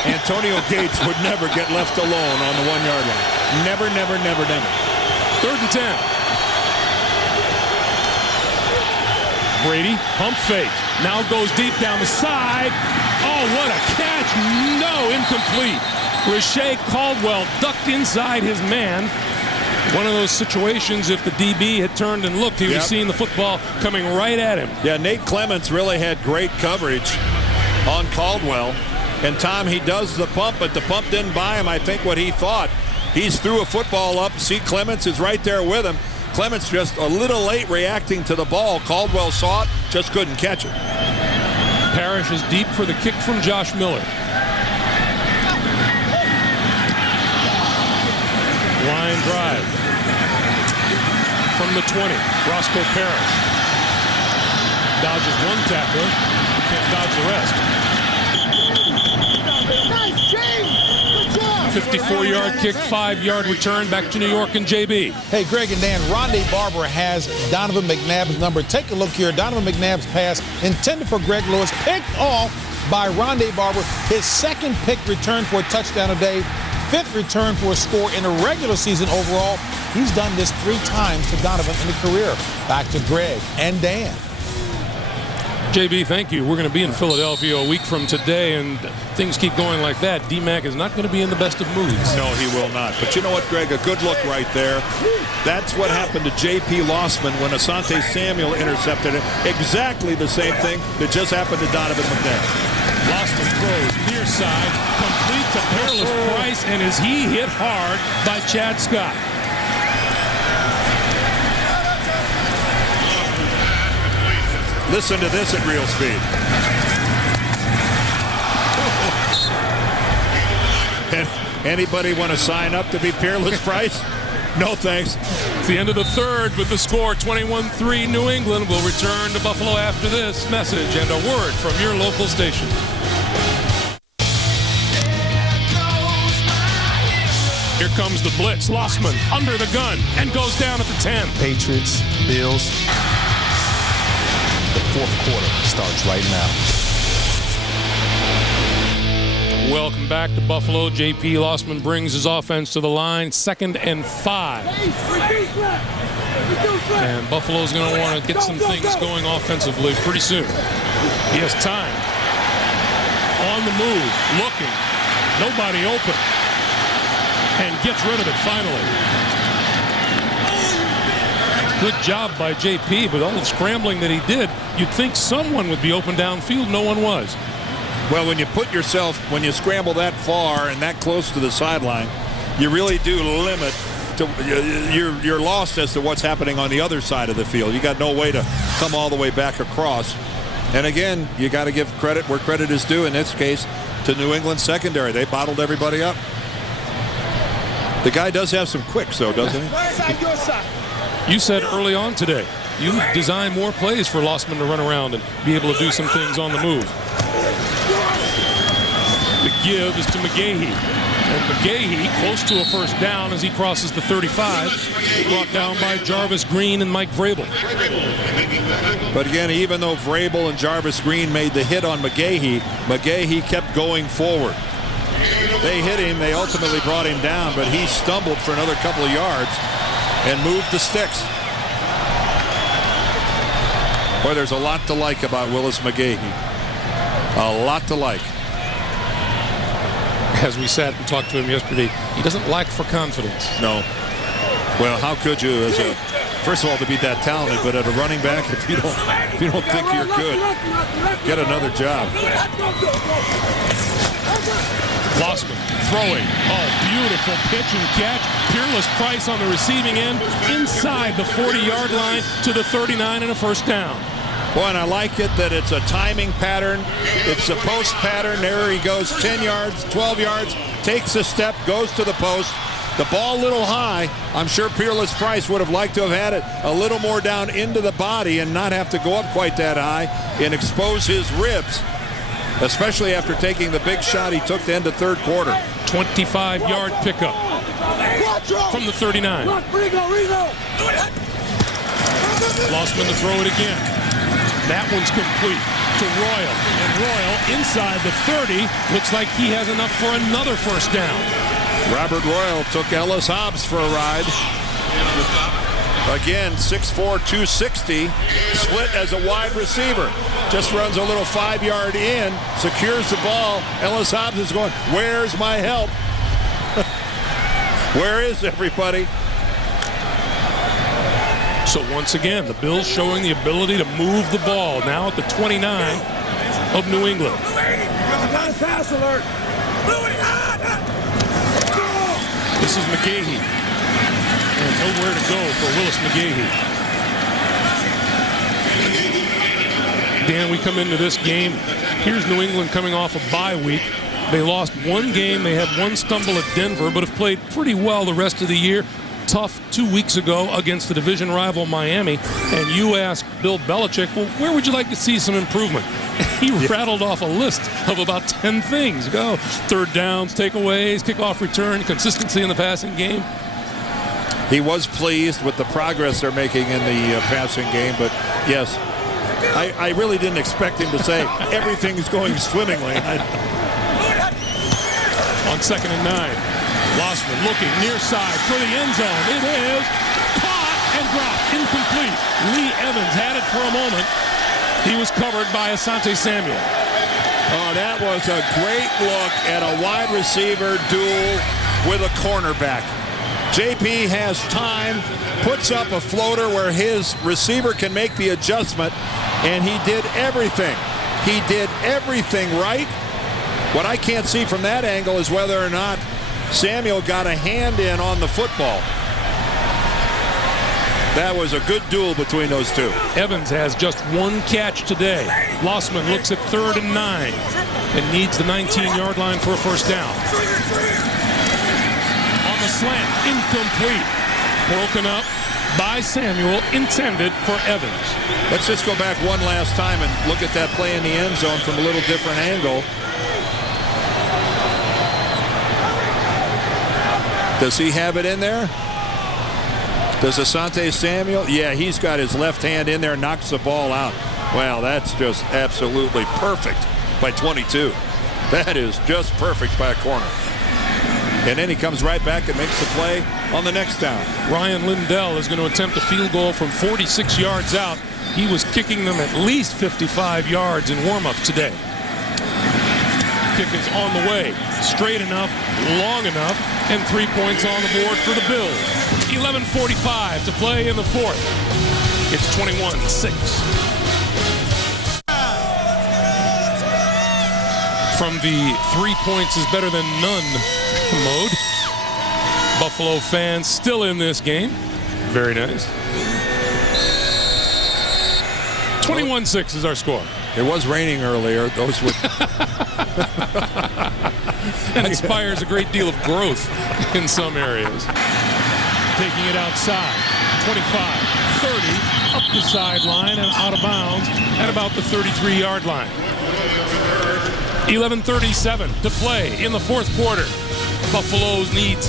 Antonio Gates would never get left alone on the 1 yard line. Never, never, never, never. 3rd and 10. Brady, pump fake. Now goes deep down the side. Oh, what a catch. No, incomplete. Rashae Caldwell ducked inside his man. One of those situations, if the DB had turned and looked, he would have seen the football coming right at him. Yeah, Nate Clements really had great coverage on Caldwell. And Tom, he does the pump, but the pump didn't buy him, I think, what he thought. He's threw a football up. See, Clements is right there with him. Clements just a little late reacting to the ball. Caldwell saw it, just couldn't catch it. Parrish is deep for the kick from Josh Miller. Line drive from the 20. Roscoe Parrish dodges one tackler, can't dodge the rest. 54-yard kick, 5-yard return back to New York and JB. Hey, Greg and Dan, Rondé Barber has Donovan McNabb's number. Take a look here. Donovan McNabb's pass intended for Greg Lewis, picked off by Rondé Barber. His 2nd pick return for a touchdown today. 5th return for a score in the regular season overall. He's done this 3 times to Donovan in the career. Back to Greg and Dan. JB, thank you. We're going to be in Philadelphia a week from today, and things keep going like that. D-Mac is not going to be in the best of moods. No, he will not. But you know what, Greg? A good look right there. That's what happened to J.P. Lossman when Asante Samuel intercepted it. Exactly the same thing that just happened to Donovan McNabb. Lossman throws near side, complete to Peerless Price, and is he hit hard by Chad Scott. Listen to this at real speed. Anybody want to sign up to be Peerless Price? No, thanks. It's the end of the 3rd with the score 21-3 New England. Will return to Buffalo after this message and a word from your local station. Here comes the blitz. Lossman under the gun and goes down at the 10. Patriots, Bills. The 4th quarter starts right now. Welcome back to Buffalo. J.P. Lossman brings his offense to the line. 2nd and 5. And Buffalo's going to want to get some things going offensively pretty soon. He has time. On the move, looking. Nobody open. And gets rid of it finally. Good job by J.P., but all the scrambling that he did, you'd think someone would be open downfield. No one was. Well, when you scramble that far and that close to the sideline, you really do limit to, you're lost as to what's happening on the other side of the field. You got no way to come all the way back across. And again, you got to give credit where credit is due, in this case, to New England secondary. They bottled everybody up. The guy does have some quicks, though, doesn't he? You said early on today, you design more plays for Lossman to run around and be able to do some things on the move. The give is to McGahee. And McGahee, close to a 1st down as he crosses the 35, brought down by Jarvis Green and Mike Vrabel. But again, even though Vrabel and Jarvis Green made the hit on McGahee, McGahee kept going forward. They hit him, they ultimately brought him down, but he stumbled for another couple of yards and moved the sticks. Boy, there's a lot to like about Willis McGahee. A lot to like. As we sat and talked to him yesterday, he doesn't lack for confidence. No. Well, how could you, first of all, to be that talented, but at a running back, if you don't think you're good, get another job. Lossman throwing. Oh, beautiful pitch and catch. Peerless Price on the receiving end, inside the 40-yard line to the 39 and a 1st down. Boy, and I like it that it's a timing pattern. It's a post pattern. There he goes, 10 yards, 12 yards, takes a step, goes to the post. The ball a little high. I'm sure Peerless Price would have liked to have had it a little more down into the body and not have to go up quite that high and expose his ribs, especially after taking the big shot he took to end the 3rd quarter. 25-yard pickup from the 39. Lossman to throw it again. That one's complete to Royal. And Royal inside the 30. Looks like he has enough for another first down. Robert Royal took Ellis Hobbs for a ride. Again, 6'4", 260, split as a wide receiver. Just runs a little 5-yard in, secures the ball. Ellis Hobbs is going, where's my help? Where is everybody? So once again, the Bills showing the ability to move the ball. Now at the 29 of New England. Pass alert. This is McGahee. And nowhere to go for Willis McGahee. Dan, we come into this game. Here's New England coming off a bye week. They lost one game. They had one stumble at Denver, but have played pretty well the rest of the year. Tough 2 weeks ago against the division rival Miami. And you asked Bill Belichick, well, where would you like to see some improvement? He rattled off a list of about 10 things. Go third downs, takeaways, kickoff return, consistency in the passing game. He was pleased with the progress they're making in the passing game, but yes, I really didn't expect him to say everything's going swimmingly. On 2nd and 9, Lossman looking near side for the end zone. It is caught and dropped, incomplete. Lee Evans had it for a moment. He was covered by Asante Samuel. Oh, that was a great look at a wide receiver duel with a cornerback. JP has time, puts up a floater where his receiver can make the adjustment, and he did everything. He did everything right. What I can't see from that angle is whether or not Samuel got a hand in on the football. That was a good duel between those two. Evans has just one catch today. Lossman looks at 3rd and 9 and needs the 19-yard line for a first down. On the slant, incomplete. Broken up by Samuel, intended for Evans. Let's just go back one last time and look at that play in the end zone from a little different angle. Does he have it in there? Does Asante Samuel? Yeah, he's got his left hand in there, knocks the ball out. Wow, that's just absolutely perfect by 22. That is just perfect by a corner. And then he comes right back and makes the play on the next down. Ryan Lindell is going to attempt a field goal from 46 yards out. He was kicking them at least 55 yards in warm-up today. Kick is on the way. Straight enough, long enough, and 3 points on the board for the Bills. 11:45 to play in the fourth. It's 21-6. From the 3 points is better than none mode. Buffalo fans still in this game. Very nice. 21-6 is our score. It was raining earlier. Those were... That inspires a great deal of growth in some areas. Taking it outside. 25, 30, up the sideline and out of bounds at about the 33-yard line. 11:37 to play in the fourth quarter. Buffalo needs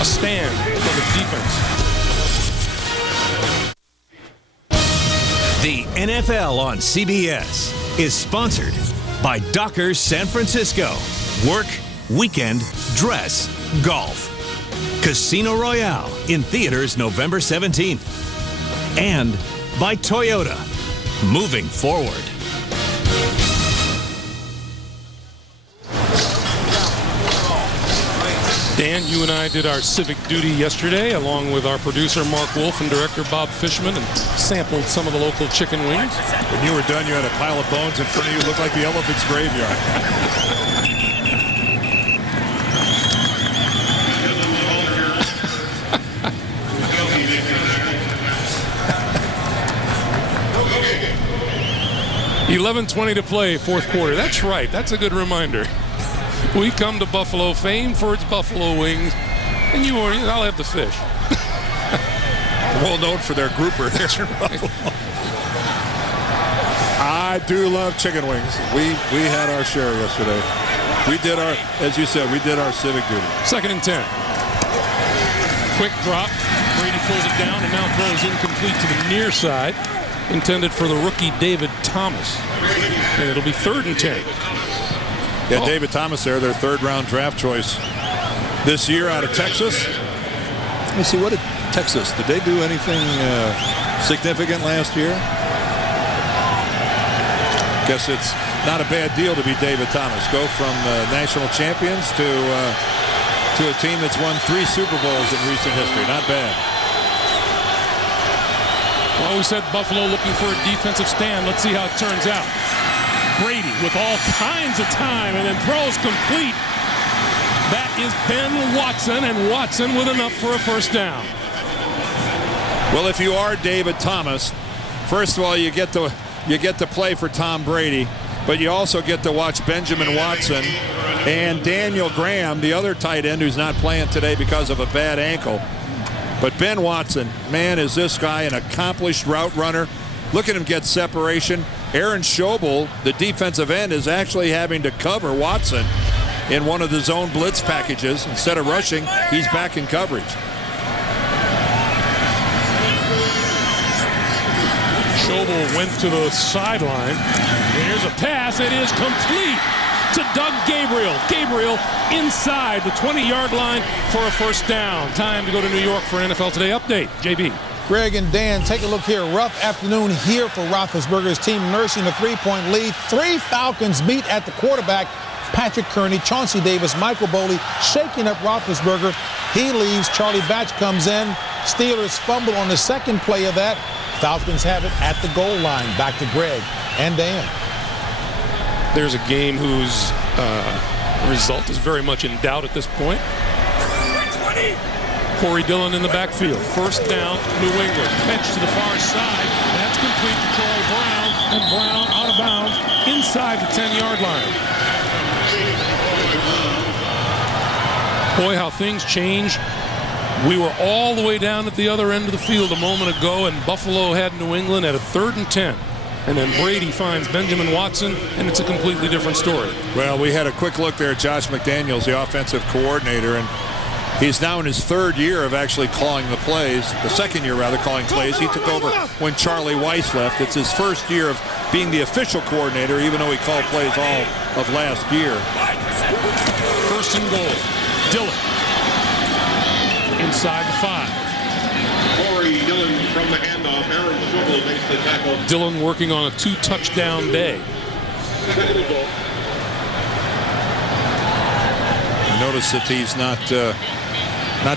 a stand for the defense. The NFL on CBS is sponsored by Dockers San Francisco. Work, weekend, dress, golf. Casino Royale in theaters November 17th. And by Toyota. Moving forward. Dan, you and I did our civic duty yesterday, along with our producer Mark Wolf and director Bob Fishman, and sampled some of the local chicken wings. When you were done, you had a pile of bones in front of you. It looked like the elephant's graveyard. $11:20 to play, fourth quarter. That's right. That's a good reminder. We come to Buffalo famed for its buffalo wings, and I'll have the fish. Well known for their grouper there in Buffalo. I do love chicken wings. We had our share yesterday. We did our, as you said, we did our civic duty. 2nd and 10. Quick drop. Brady pulls it down and now throws incomplete to the near side. intended for the rookie David Thomas. And it'll be 3rd and 10. Yeah, David Thomas there, their 3rd-round draft choice this year out of Texas. Let me see, what did Texas, did they do anything significant last year? Guess it's not a bad deal to be David Thomas. Go from national champions to a team that's won 3 Super Bowls in recent history. Not bad. Well, we said Buffalo looking for a defensive stand. Let's see how it turns out. Brady with all kinds of time and then throws complete. That is Ben Watson, and Watson with enough for a first down. Well, if you are David Thomas, first of all, you get to play for Tom Brady, but you also get to watch Benjamin Watson and Daniel Graham, the other tight end who's not playing today because of a bad ankle. But Ben Watson, man, is this guy an accomplished route runner. Look at him get separation. Aaron Schobel, the defensive end, is actually having to cover Watson in one of the zone blitz packages. Instead of rushing, he's back in coverage. Schobel went to the sideline. Here's a pass. It is complete to Doug Gabriel. Gabriel inside the 20-yard line for a first down. Time to go to New York for an NFL Today update. JB. Greg and Dan, take a look here. Rough afternoon here for Roethlisberger's team, nursing a 3-point lead. 3 Falcons beat at the quarterback. Patrick Kearney, Chauncey Davis, Michael Boley shaking up Roethlisberger. He leaves. Charlie Batch comes in. Steelers fumble on the second play of that. Falcons have it at the goal line. Back to Greg and Dan. There's a game whose result is very much in doubt at this point. Corey Dillon in the backfield. First down, New England. Catch to the far side. That's complete to Troy Brown. And Brown out of bounds inside the 10-yard line. Boy, how things change. We were all the way down at the other end of the field a moment ago, and Buffalo had New England at a 3rd and 10. And then Brady finds Benjamin Watson, and it's a completely different story. Well, we had a quick look there at Josh McDaniels, the offensive coordinator, and he's now in his 3rd year of actually calling the plays, the 2nd year rather, calling plays. He took over when Charlie Weiss left. It's his 1st year of being the official coordinator, even though he called plays all of last year. First and goal. Dillon. Inside the 5. Corey Dillon from the handoff. Aaron Schobel makes the tackle. Dillon working on a 2-touchdown day. Notice that he's not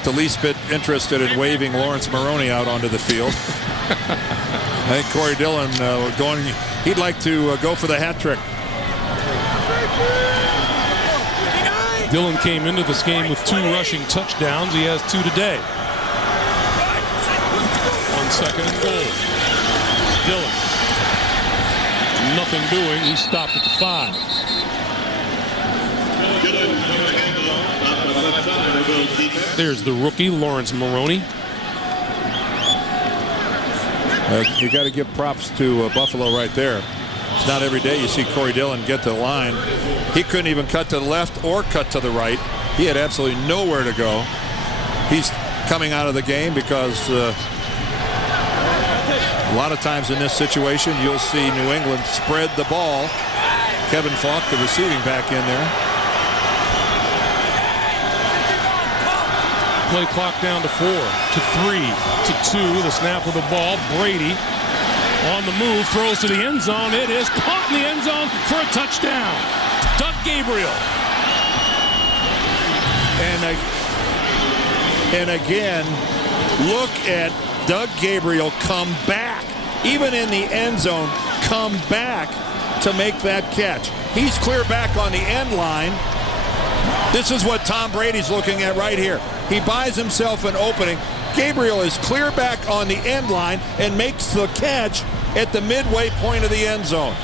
the least bit interested in waving Lawrence Maroney out onto the field. I think Corey Dillon he'd like to go for the hat trick. Dillon came into this game with 2 rushing touchdowns. He has 2 today. On 2nd and goal. Dillon. Nothing doing. He stopped at the 5. There's the rookie, Lawrence Maroney. You got to give props to Buffalo right there. It's not every day you see Corey Dillon get to the line. He couldn't even cut to the left or cut to the right. He had absolutely nowhere to go. He's coming out of the game because a lot of times in this situation you'll see New England spread the ball. Kevin Falk, the receiving back, in there. Play clock down to 4, to 3, to 2. The snap of the ball. Brady on the move, throws to the end zone. It is caught in the end zone for a touchdown. Doug Gabriel. And again, look at Doug Gabriel come back, even in the end zone, come back to make that catch. He's clear back on the end line. This is what Tom Brady's looking at right here. He buys himself an opening. Gabriel is clear back on the end line and makes the catch at the midway point of the end zone.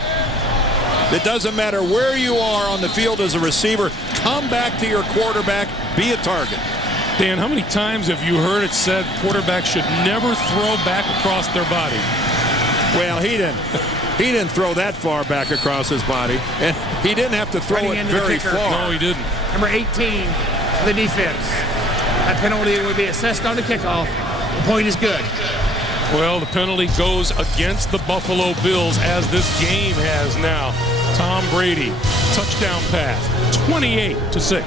It doesn't matter where you are on the field as a receiver. Come back to your quarterback. Be a target. Dan, how many times have you heard it said quarterbacks should never throw back across their body? Well, he didn't. He didn't throw that far back across his body, and he didn't have to throw it very far. No, he didn't. Number 18 for the defense. That penalty would be assessed on the kickoff. The point is good. Well, the penalty goes against the Buffalo Bills, as this game has now. Tom Brady, touchdown pass, 28-6.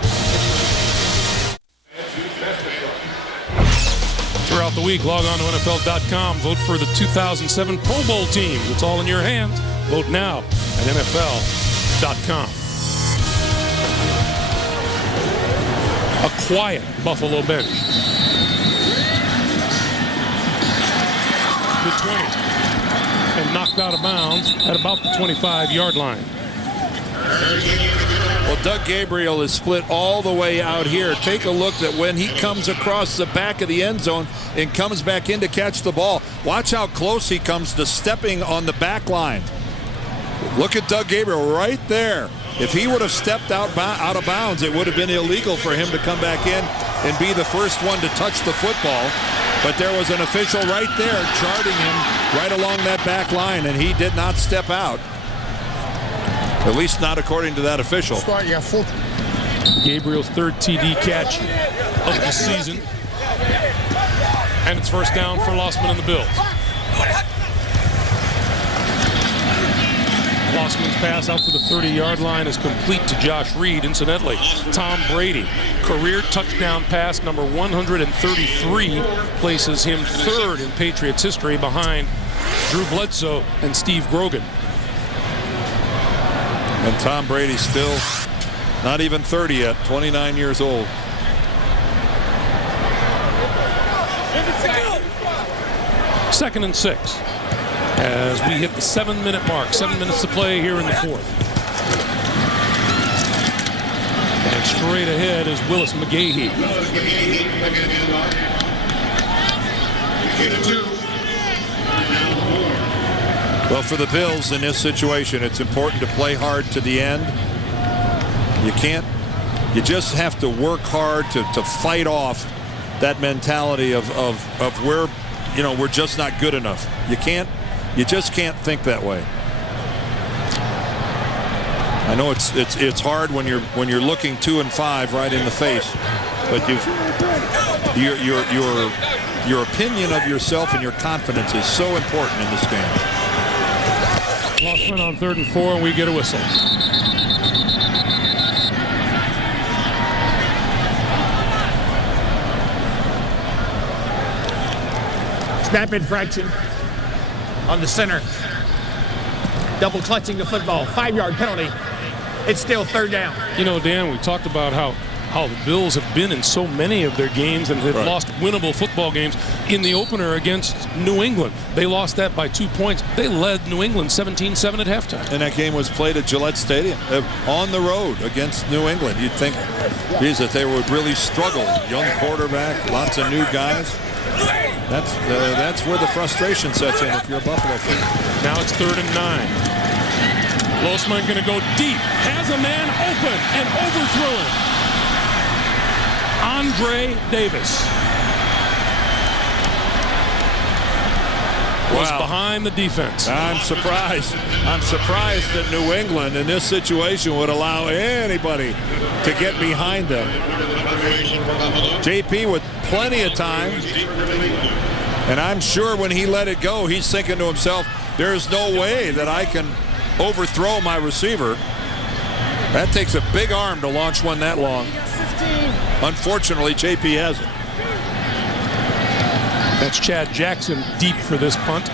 Throughout the week, log on to NFL.com. Vote for the 2007 Pro Bowl teams. It's all in your hands. Vote now at NFL.com. A quiet Buffalo bench. The 20. And knocked out of bounds at about the 25-yard line. Well, Doug Gabriel is split all the way out here. Take a look that when he comes across the back of the end zone and comes back in to catch the ball, watch how close he comes to stepping on the back line. Look at Doug Gabriel right there. If he would have stepped out of bounds, it would have been illegal for him to come back in and be the first one to touch the football. But there was an official right there charting him right along that back line, and he did not step out. At least not according to that official. Gabriel's third TD catch of the season. And it's first down for Lossman and the Bills. Lossman's pass out to the 30-yard line is complete to Josh Reed. Incidentally, Tom Brady, career touchdown pass number 133, places him third in Patriots history behind Drew Bledsoe and Steve Grogan. And Tom Brady still not even 30 yet, 29 years old. Second and 6 as we hit the 7-minute mark. 7 minutes to play here in the fourth. And straight ahead is Willis McGahee. Well, for the Bills in this situation, it's important to play hard to the end. You just have to work hard to fight off that mentality of where, we're just not good enough. You just can't think that way. I know it's hard when you're looking 2-5 right in the face, but your opinion of yourself and your confidence is so important in this game. Lossman on 3rd and 4, and we get a whistle. Snap infraction on the center. Double clutching the football. 5-yard penalty. It's still 3rd down. Dan, we talked about how the Bills have been in so many of their games and have lost winnable football games. In the opener against New England, they lost that by 2 points. They led New England 17-7 at halftime. And that game was played at Gillette Stadium on the road against New England. You'd think, that they would really struggle. Young quarterback, lots of new guys. That's where the frustration sets in if you're a Buffalo fan. Now it's 3rd and 9. Lossman going to go deep. Has a man open and overthrown. Andre Davis was behind the defense. I'm surprised that New England in this situation would allow anybody to get behind them. JP with plenty of time, and I'm sure when he let it go, he's thinking to himself, there's no way that I can overthrow my receiver. That takes a big arm to launch one that long. Unfortunately, JP hasn't. That's Chad Jackson deep for this punt.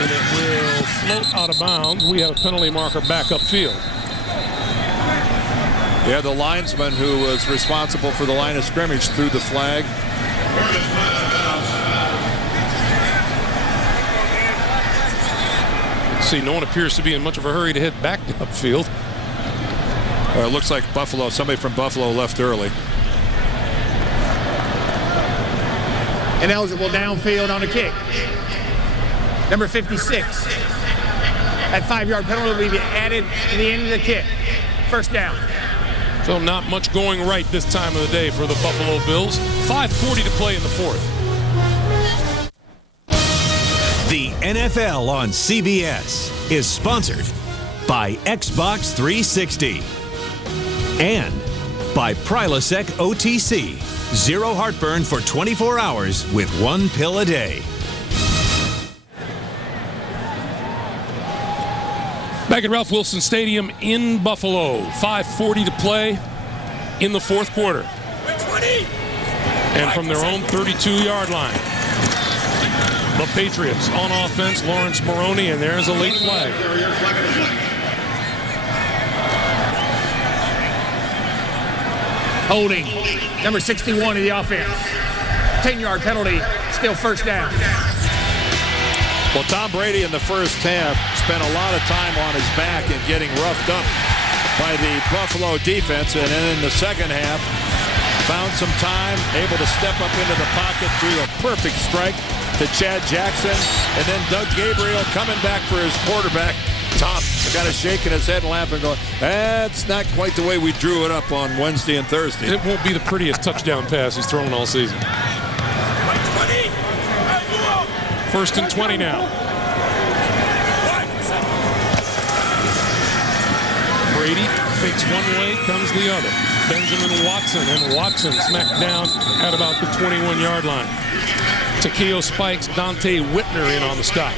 And it will float out of bounds. We have a penalty marker back upfield. Yeah, the linesman who was responsible for the line of scrimmage threw the flag. See, no one appears to be in much of a hurry to head back upfield. It looks like somebody from Buffalo left early. Ineligible downfield on a kick. Number 56. That 5-yard penalty will be added to the end of the kick. First down. So not much going right this time of the day for the Buffalo Bills. 5:40 to play in the fourth. The NFL on CBS is sponsored by Xbox 360. And by Prilosec OTC. Zero heartburn for 24 hours with 1 pill a day. Back at Ralph Wilson Stadium in Buffalo. 5:40 to play in the fourth quarter. And from their own 32-yard line, the Patriots on offense, Lawrence Maroney, and there's a late flag. Holding. Number 61 of the offense. 10-yard penalty. Still first down. Well, Tom Brady in the first half spent a lot of time on his back and getting roughed up by the Buffalo defense. And then in the second half, found some time, able to step up into the pocket, threw a perfect strike to Chad Jackson. And then Doug Gabriel coming back for his quarterback. Tom kind of shaking his head and laughing, going, that's not quite the way we drew it up on Wednesday and Thursday. It won't be the prettiest touchdown pass he's thrown all season. First and 20 now. Brady fakes one way, comes the other. Benjamin Watson, and Watson smacked down at about the 21-yard line. Takeo Spikes, Dante Whitner in on the stop.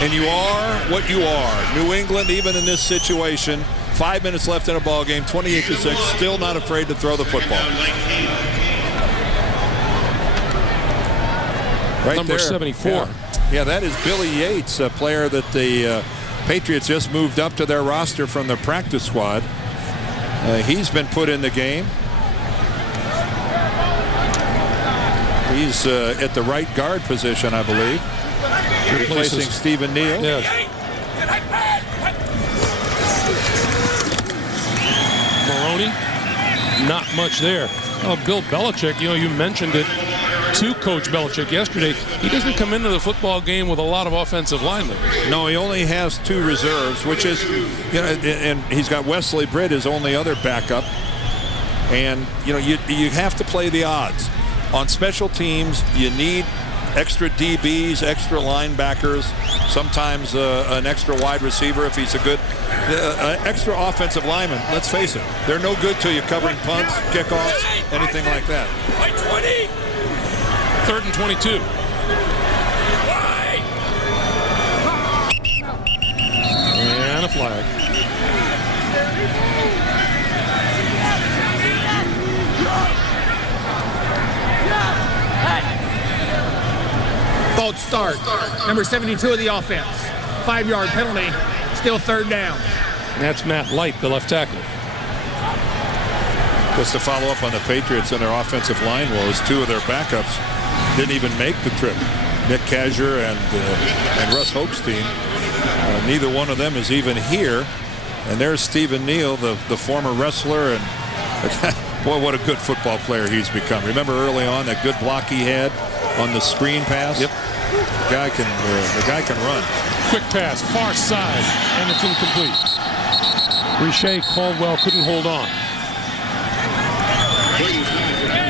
And you are what you are. New England, even in this situation, 5 minutes left in a ball game, 28-6, still not afraid to throw the football. Right Number there. 74. Yeah, that is Billy Yates, a player that the Patriots just moved up to their roster from the practice squad. He's been put in the game. He's at the right guard position, I believe. Replacing Stephen Neal. Yes. Maroney, not much there. Oh, Bill Belichick, you mentioned it to Coach Belichick yesterday. He doesn't come into the football game with a lot of offensive linemen. No, he only has 2 reserves, which is, and he's got Wesley Britt, his only other backup. And, you have to play the odds. On special teams, you need extra DBs, extra linebackers, sometimes an extra wide receiver if he's a good, extra offensive lineman. Let's face it, they're no good till you're covering punts, kickoffs, anything like that. 3rd and 22. And a flag. False start. Number 72 of the offense. 5-yard penalty. Still third down. And that's Matt Light, the left tackle. Just to follow up on the Patriots and their offensive line woes, 2 of their backups didn't even make the trip. Nick Kazur and Russ Hochstein. Neither one of them is even here. And there's Stephen Neal, the former wrestler, and boy, what a good football player he's become. Remember early on that good block he had on the screen pass? Yep. The guy can run. Quick pass, far side, and it's incomplete. Richey Caldwell couldn't hold on.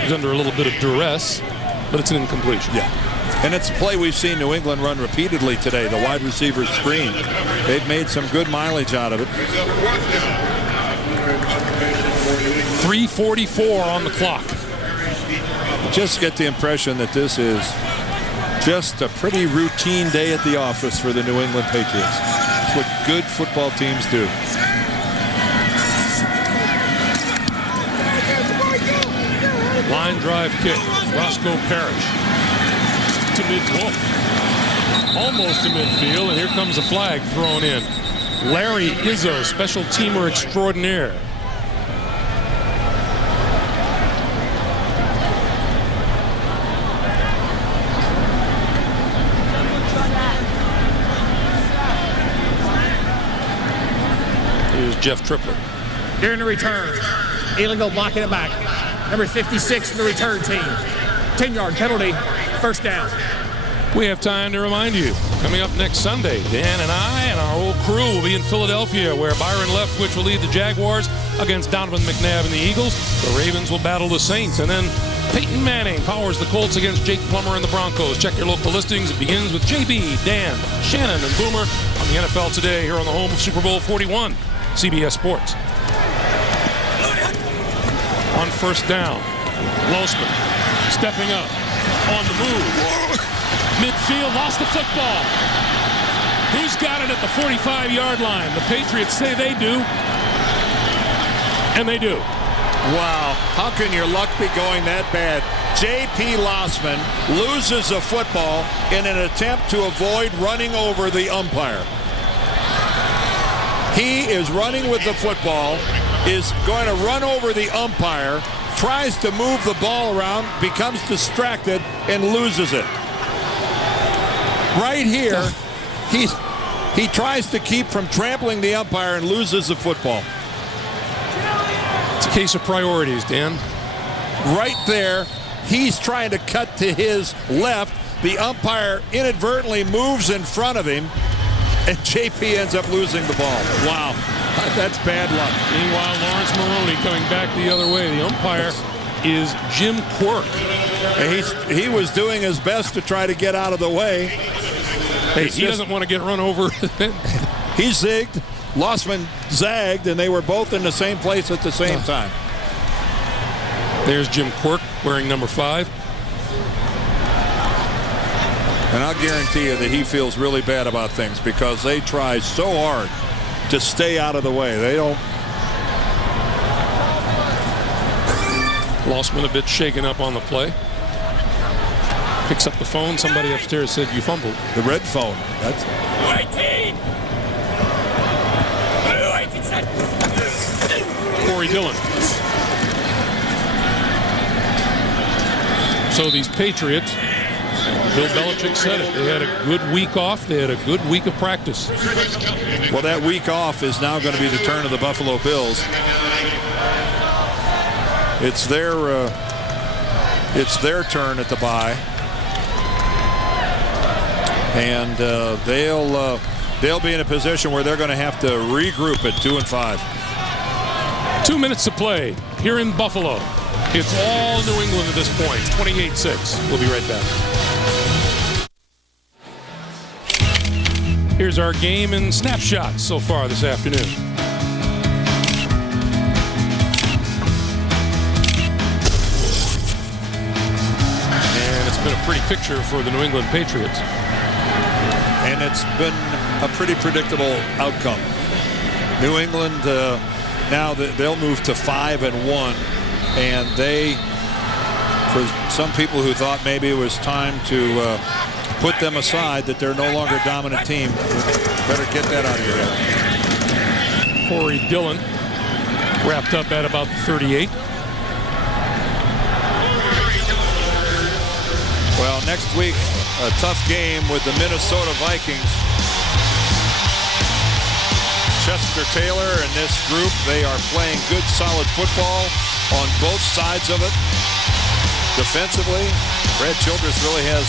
He's under a little bit of duress, but it's an incompletion. Yeah. And it's a play we've seen New England run repeatedly today, the wide receiver screen. They've made some good mileage out of it. 3:44 on the clock. Just get the impression that this is just a pretty routine day at the office for the New England Patriots. It's what good football teams do. Line drive kick. Roscoe Parrish to mid-field. Almost to midfield, and here comes a flag thrown in. Larry Izzo, special teamer extraordinaire. Here's Jeff Tripler. During the return, illegal blocking it back. Number 56 in the return team. 10-yard penalty, first down. We have time to remind you, coming up next Sunday, Dan and I and our whole crew will be in Philadelphia, where Byron Leftwich will lead the Jaguars against Donovan McNabb and the Eagles. The Ravens will battle the Saints, and then Peyton Manning powers the Colts against Jake Plummer and the Broncos. Check your local listings. It begins with JB, Dan, Shannon, and Boomer on the NFL Today here on the home of Super Bowl 41, CBS Sports. on first down. Losman stepping up on the move. Midfield, lost the football. Who's got it at the 45-yard line? The Patriots say they do. And they do. Wow, how can your luck be going that bad? J.P. Losman loses a football in an attempt to avoid running over the umpire. He is running with the football, is going to run over the umpire, tries to move the ball around, becomes distracted, and loses it. Right here, he tries to keep from trampling the umpire and loses the football. It's a case of priorities, Dan. Right there, he's trying to cut to his left. The umpire inadvertently moves in front of him, and JP ends up losing the ball. Wow, that's bad luck. Meanwhile, Lawrence Maroney coming back the other way. The umpire is Jim Quirk. He was doing his best to try to get out of the way. Hey, he doesn't want to get run over. He zigged. Losman zagged, and they were both in the same place at the same time. There's Jim Quirk wearing number 5. And I'll guarantee you that he feels really bad about things because they try so hard to stay out of the way. They don't. Losman a bit shaken up on the play. Picks up the phone. Somebody upstairs said you fumbled. The red phone. That's. Corey Dillon. So these Patriots, Bill Belichick said it. They had a good week off. They had a good week of practice. Well, that week off is now going to be the turn of the Buffalo Bills. It's their turn at the bye, and they'll be in a position where they're going to have to regroup at 2-5. 2 minutes to play here in Buffalo. It's all New England at this point. 28-6. We'll be right back. Here's our game in snapshots so far this afternoon. And it's been a pretty picture for the New England Patriots. And it's been a pretty predictable outcome. New England, now they'll move to 5-1. And they, for some people who thought maybe it was time to put them aside, that they're no longer a dominant team, better get that out of your head. Corey Dillon wrapped up at about 38. Well, next week, a tough game with the Minnesota Vikings. Chester Taylor and this group, they are playing good, solid football on both sides of it. Defensively, Brad Childress really has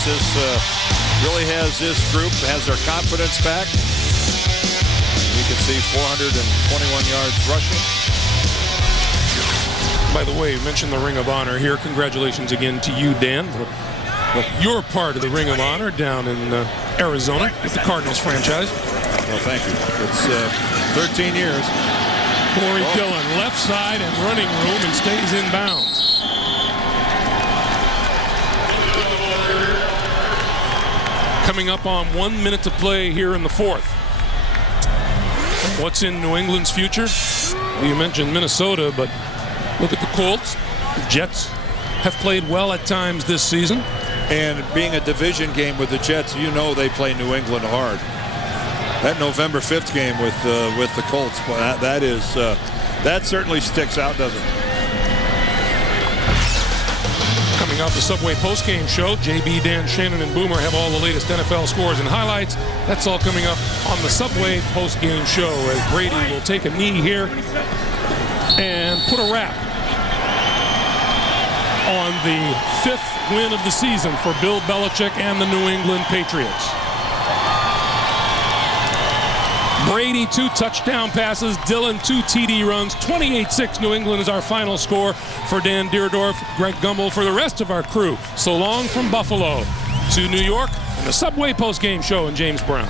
this group, has their confidence back. You can see 421 yards rushing. By the way, you mentioned the Ring of Honor here. Congratulations again to you, Dan. You're part of the Ring of Honor down in Arizona with the Cardinals franchise. Well, thank you. It's 13 years. Corey Dillon, left side and running room, and stays in bounds. Coming up on 1 minute to play here in the fourth. What's in New England's future? You mentioned Minnesota, but look at the Colts. The Jets have played well at times this season. And being a division game with the Jets, you know they play New England hard. That November 5th game with the Colts, that certainly sticks out, doesn't it? Coming off the Subway postgame show, JB, Dan, Shannon, and Boomer have all the latest NFL scores and highlights. That's all coming up on the Subway postgame show as Brady will take a knee here and put a wrap on the 5th win of the season for Bill Belichick and the New England Patriots. Brady, 2 touchdown passes. Dillon, 2 TD runs. 28-6 New England is our final score. For Dan Deerdorf, Greg Gumbel, for the rest of our crew. So long from Buffalo to New York and the Subway postgame show and James Brown.